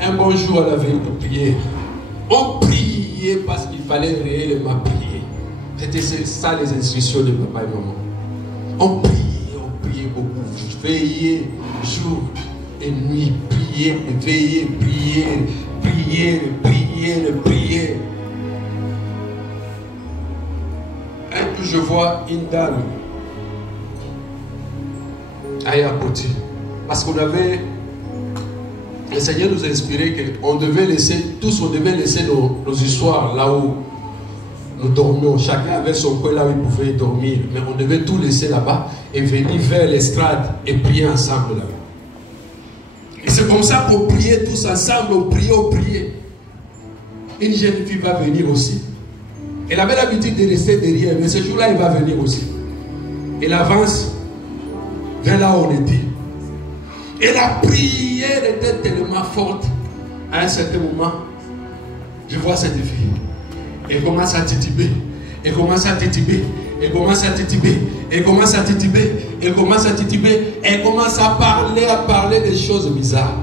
Un bon jour à la veille de prière, on priait parce qu'il fallait réellement prier. C'était ça les instructions de papa et maman. On priait beaucoup. Veillez jour et nuit. Prier, veiller, prier. Un jour, je vois une dame à côté. Parce qu'on avait... Le Seigneur nous a inspiré qu'on devait laisser, tous on devait laisser nos histoires là où nous dormions. Chacun avait son coin là où il pouvait dormir. Mais on devait tout laisser là-bas et venir vers l'estrade et prier ensemble là-bas. Et c'est comme ça qu'on priait tous ensemble, on priait. Une jeune fille va venir aussi. Elle avait l'habitude de rester derrière, mais ce jour-là, elle va venir aussi. Elle avance vers là où on était. Et la prière était tellement forte. À un certain moment, je vois cette fille. Elle commence à tituber. Elle commence à tituber. Elle commence à tituber. Elle commence à tituber. Elle commence à tituber. Elle commence à parler des choses bizarres.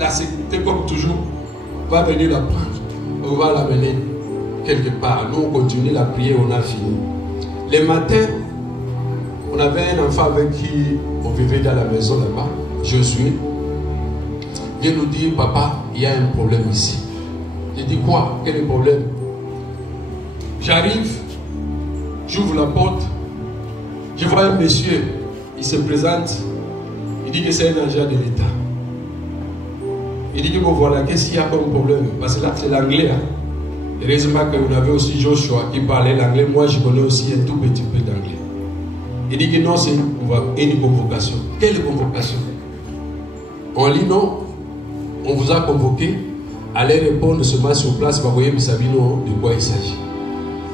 Là, c'était comme toujours. On va venir la prendre. On va l'amener quelque part. Nous, on continue la prière. On a fini. Les matins, on avait un enfant avec qui on vivait dans la maison là-bas. Josué. Vient nous dire, papa, il y a un problème ici. Je dis quoi? Quel est le problème? J'arrive, j'ouvre la porte, je vois un monsieur, il se présente, il dit que c'est un agent de l'État. Il dit que bon voilà, qu'est-ce qu'il y a comme problème? Parce que là c'est l'anglais. Hein? Heureusement qu'on avait aussi Joshua qui parlait l'anglais, moi je connais aussi un tout petit peu d'anglais. Il dit que non, c'est une convocation. Quelle convocation? On lit non, on vous a convoqué, allez répondre seulement sur place, vous voyez, vous savez non, de quoi il s'agit.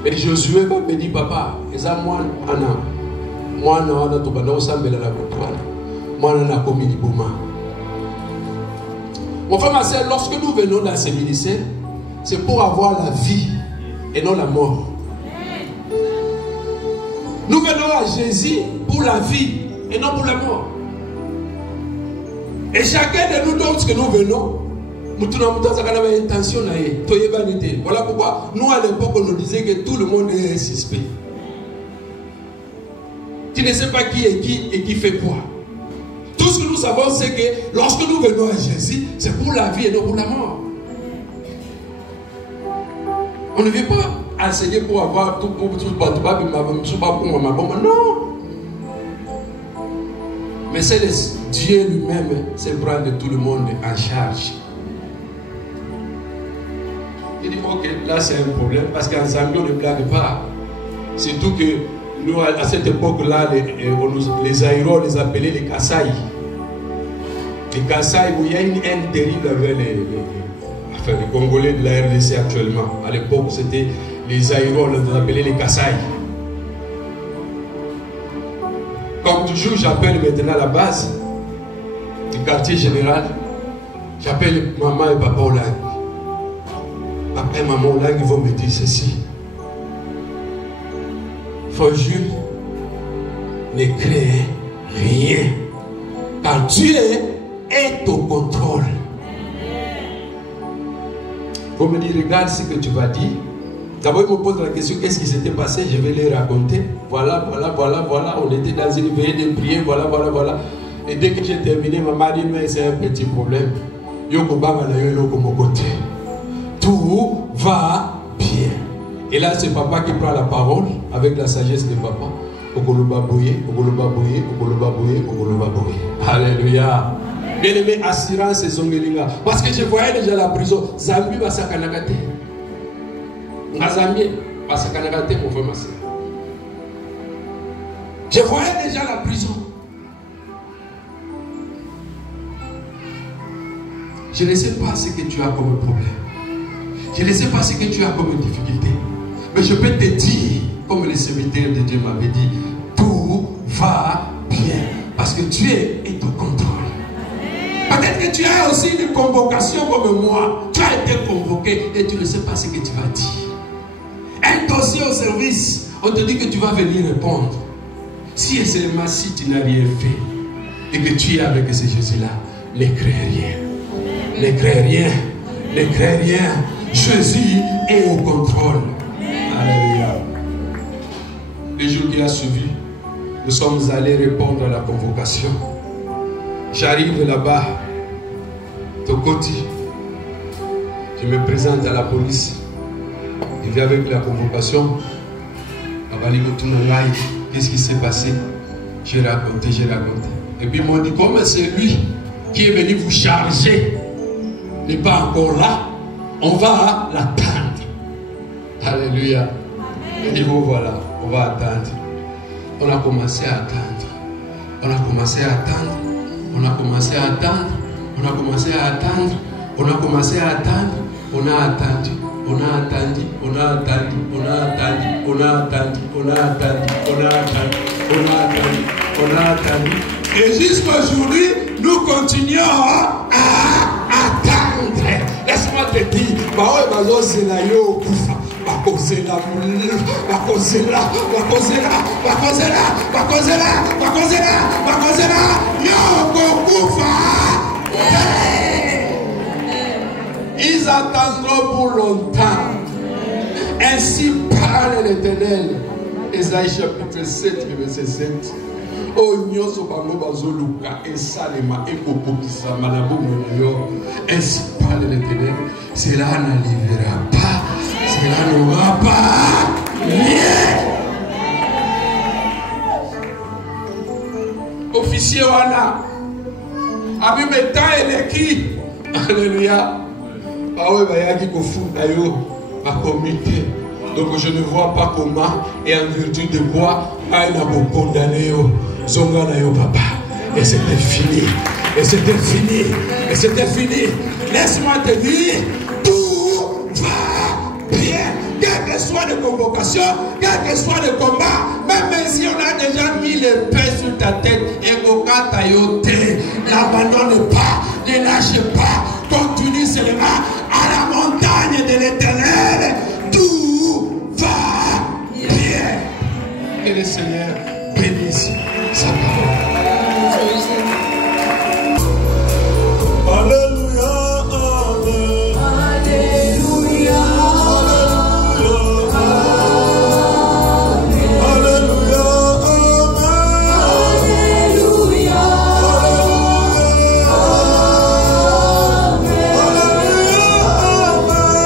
Et Josué va me dire, papa, ça moi, mon frère, ma soeur, lorsque nous venons dans ces ministères, c'est pour avoir la vie et non la mort. Nous venons à Jésus pour la vie et non pour la mort. Et chacun de nous, lorsque nous venons, nous avons une intention. Voilà pourquoi nous à l'époque on nous disait que tout le monde est suspect. Tu ne sais pas qui est qui et qui fait quoi. Tout ce que nous savons, c'est que lorsque nous venons à Jésus, c'est pour la vie et non pour la mort. On ne vient pas enseigner pour avoir tout pour non. Mais c'est Dieu lui-même, c'est prendre tout le monde en charge. Il dit, ok, là c'est un problème, parce qu'ensemble on ne blague pas. Surtout que nous, à cette époque-là, les aéros, on les appelait les Kasaï. Les Kasaï, il y a une haine terrible avec les Congolais de la RDC actuellement. À l'époque, c'était les aéros, on les appelait les Kasaï. Comme toujours, j'appelle maintenant la base du quartier général. J'appelle maman et papa Olang. Papa et maman Olang, ils vont me dire ceci. Faut juste ne créer rien. Car Dieu est au contrôle. Vous me dites, regarde ce que tu vas dire. D'abord, ils me posent la question, qu'est-ce qui s'était passé? Je vais les raconter. Voilà. On était dans une veillée de prière. Voilà. Et dès que j'ai terminé, maman dit, mais c'est un petit problème. Tout va bien. Et là, c'est papa qui prend la parole avec la sagesse de papa. Alléluia. Bien aimé, assurance et zongelinga. Parce que je voyais déjà la prison. Zambi va sakanagate. Zambi va sakanagate, mon frère, ma soeur. Je voyais déjà la prison. Je ne sais pas ce que tu as comme problème. Je ne sais pas ce que tu as comme difficulté. Mais je peux te dire, comme le serviteur de Dieu m'avait dit, tout va bien. Parce que Dieu est au contrôle. Peut-être que tu as aussi une convocation comme moi. Tu as été convoqué et tu ne sais pas ce que tu vas dire. Un dossier au service, on te dit que tu vas venir répondre. Si et seulement si tu n'as rien fait et que tu es avec ce Jésus-là, ne crée rien. Ne crée rien. Ne crée rien. Jésus est au contrôle. Alléluia. Le jour qui a suivi, nous sommes allés répondre à la convocation. J'arrive là-bas, Tokoti. Je me présente à la police. Je viens avec la convocation. Qu'est-ce qui s'est passé? J'ai raconté. Et puis ils m'ont dit, comme c'est lui qui est venu vous charger, n'est pas encore là, on va l'attendre. Alléluia. Et dit, voilà, on va attendre. On a commencé à attendre. On a commencé à attendre. On a commencé à attendre, on a attendu, on a attendu, on a attendu, on a attendu, on a attendu, on a attendu, on a attendu, on a attendu, on a attendu. Et jusqu'aujourd'hui, nous continuons à attendre. Laisse-moi te dire, ils attendront pour longtemps. Ainsi parle l'Éternel. Ésaïe chapitre 7, verset 7. Oh, nyoso bango bazoluka esalema ekopokisa malabu moyo. Ainsi parle l'Éternel. Cela n'arrivera pas. Cela n'aura pas lieu. Officier wana abimeta eleki. Alléluia. Ah ouais, bayaki kofunda yo ba comité. Donc je ne vois pas comment et en vertu de quoi aïe na bo condamné yo zonga na yo papa. Et c'était fini. Et c'était fini. Et c'était fini. Laisse-moi te dire, tout va bien. Quelles que soient les convocations, quel que soit le combat, même si on a déjà mis le paix sur ta tête, et au cas n'abandonne pas, ne lâche pas, continue seulement à la montagne de l'Éternel. Tout va bien. Que le Seigneur bénisse sa parole. Alléluia, amen. Alléluia, amen. Alléluia, amen. Alléluia, amen.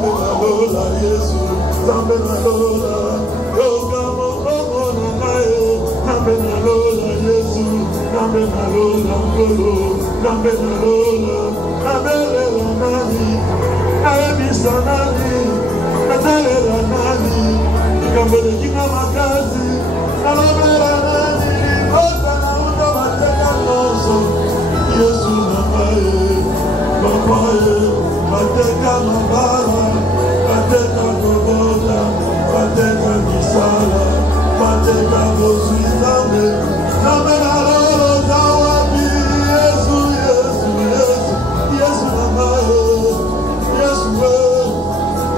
Lola, Yesu, Zambe na Lola, Yoga Momo na Mae, Zambe na Lola, Yesu, Zambe na Lola, Ngolo, Zambe na Lola, Abele la nani, Aebisa nani, Natale la nani, Ikambele kina makazi, Nalobe la nani, Ota na undo mateka noso, Yesu na Mae, Papaye, Mateka mabara, Mateka Gogota, Mateka Misala, Mateka Bosuizame, Zambe na Lola, Zawabi, Yesu, Yesu, Yesu, Yesu na Mae, Yesu we,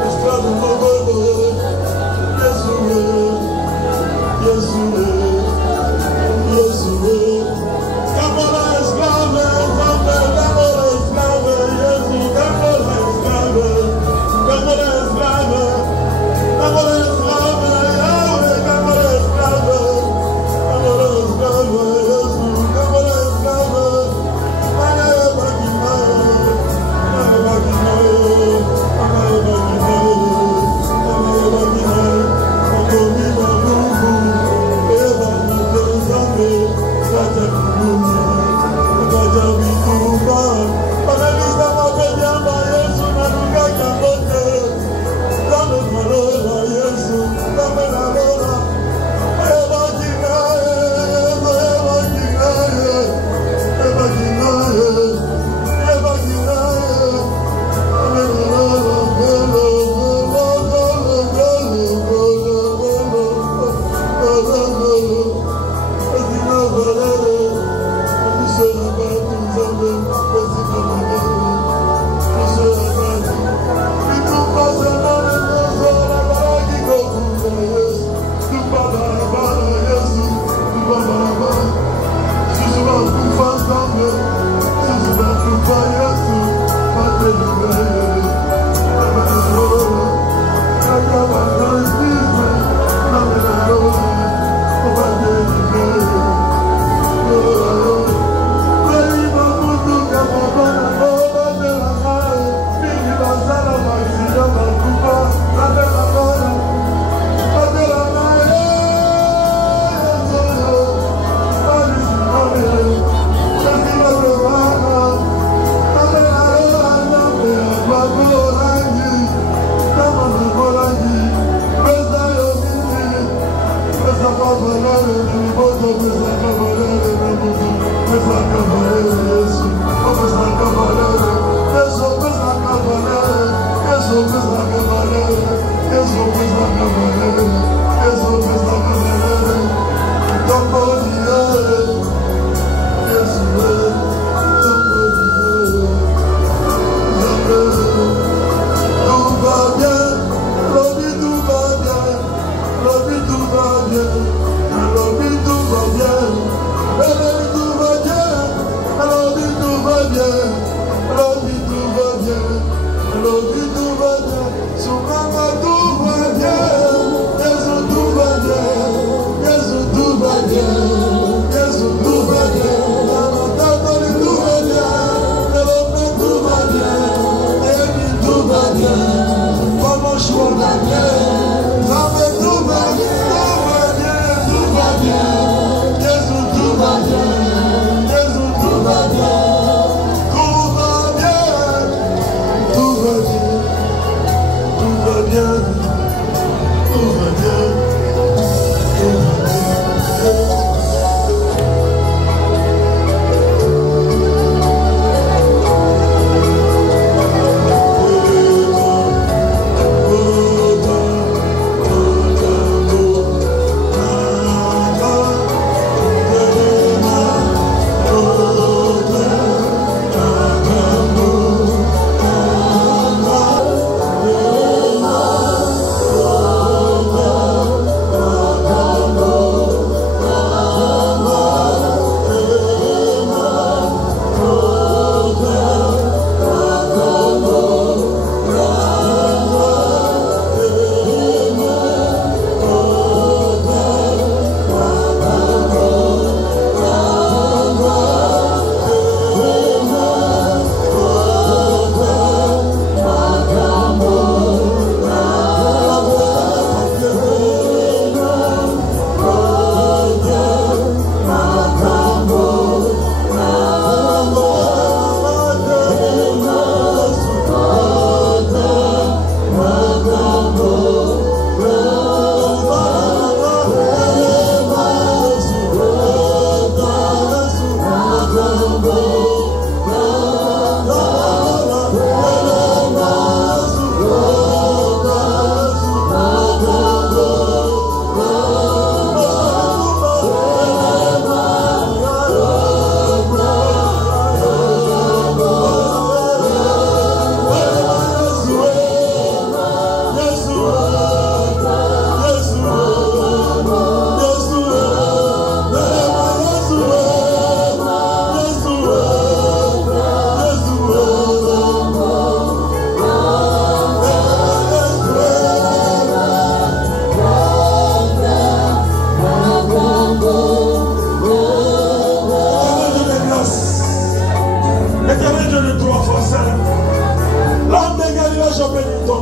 Estrada Mogodo, Yesu we, Yesu we, Yesu we, Kapola Esclave, Zambe, Kapola Esclave, Yesu, Kapola Esclave,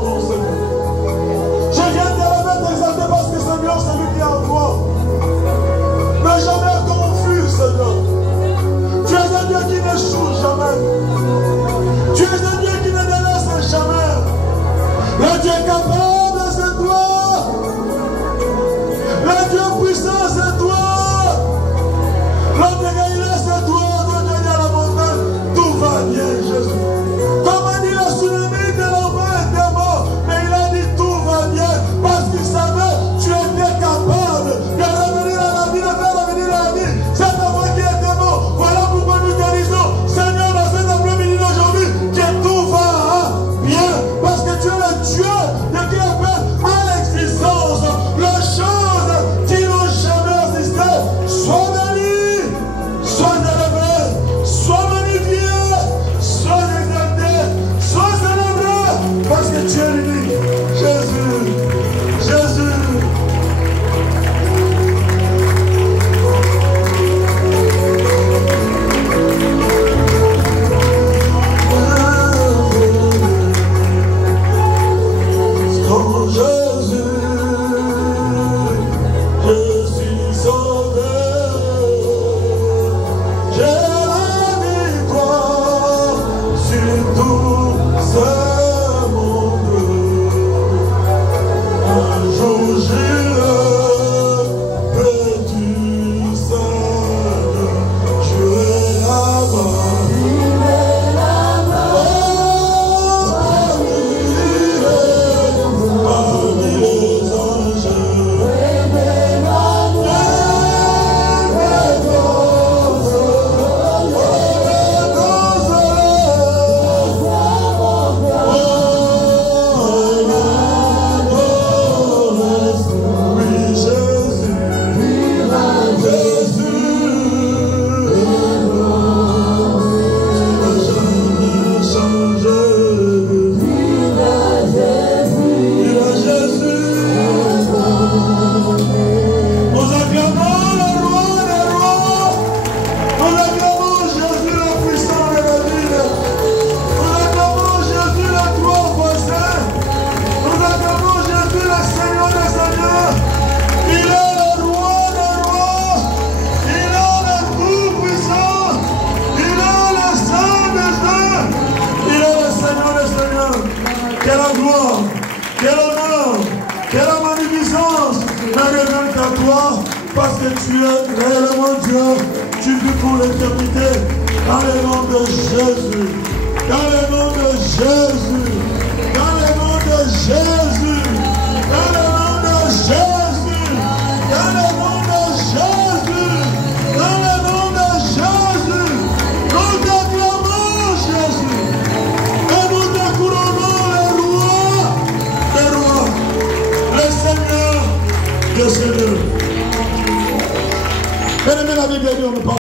mon Seigneur. Je viens de t'élever, t'exalter parce que Seigneur, c'est lui qui est en toi. Mais jamais confus, Seigneur. Tu es un Dieu qui n'échoue jamais. Tu es un Dieu qui ne délaisse jamais. Le Dieu capable, c'est toi. Le Dieu puissant, c'est toi. L'homme de Galilée, c'est toi. Toi, tu es à la montagne. Tout va bien, Jésus. Comme a dit la tsunami de l'enfant était mort. Mais il a dit tout va bien. Parce qu'il savait tu étais capable de revenir à la vie, de faire revenir à la vie. C'est toi qui étais mort. Voilà pourquoi nous te disons, Seigneur, dans cet après-midi d'aujourd'hui, que tout va bien. Parce que tu es le Dieu de qui appelle à l'existence les choses qui n'ont jamais existé. Sois béni, sois élevé, sois magnifié, sois exalté, sois célébré. Parce que tu es l'unique. Jésus, Jésus. Oh Jésus, je suis sauvé, j'ai la victoire sur tout ce monde. Un jour j'irai près du Seigneur, je vais là-bas. Parmi les anges, oui Jésus, Jésus, tu n'as jamais changé. Viva Jésus. Nous acclamons le roi des rois. Nous acclamons Jésus le puissant de la ville. Nous acclamons Jésus le trois fois saint. Nous acclamons Jésus le Seigneur des seigneurs. Il est le roi des rois. Il est le tout puissant. Il est le saint des saints. Il est le Seigneur des seigneurs. Quelle gloire, quel honneur, quelle magnificence ne reviennent qu'à toi, parce que tu es réellement Dieu, tu vis pour l'éternité, dans le nom de Jésus, dans le nom de Jésus, dans le nom de Jésus, dans le nom de Jésus, dans le nom de Jésus, dans le nom de Jésus, nous t'acclamons Jésus, et nous te couronnons le roi des rois, le Seigneur des seigneurs. Bien-aimé, la Bible dit, on ne parle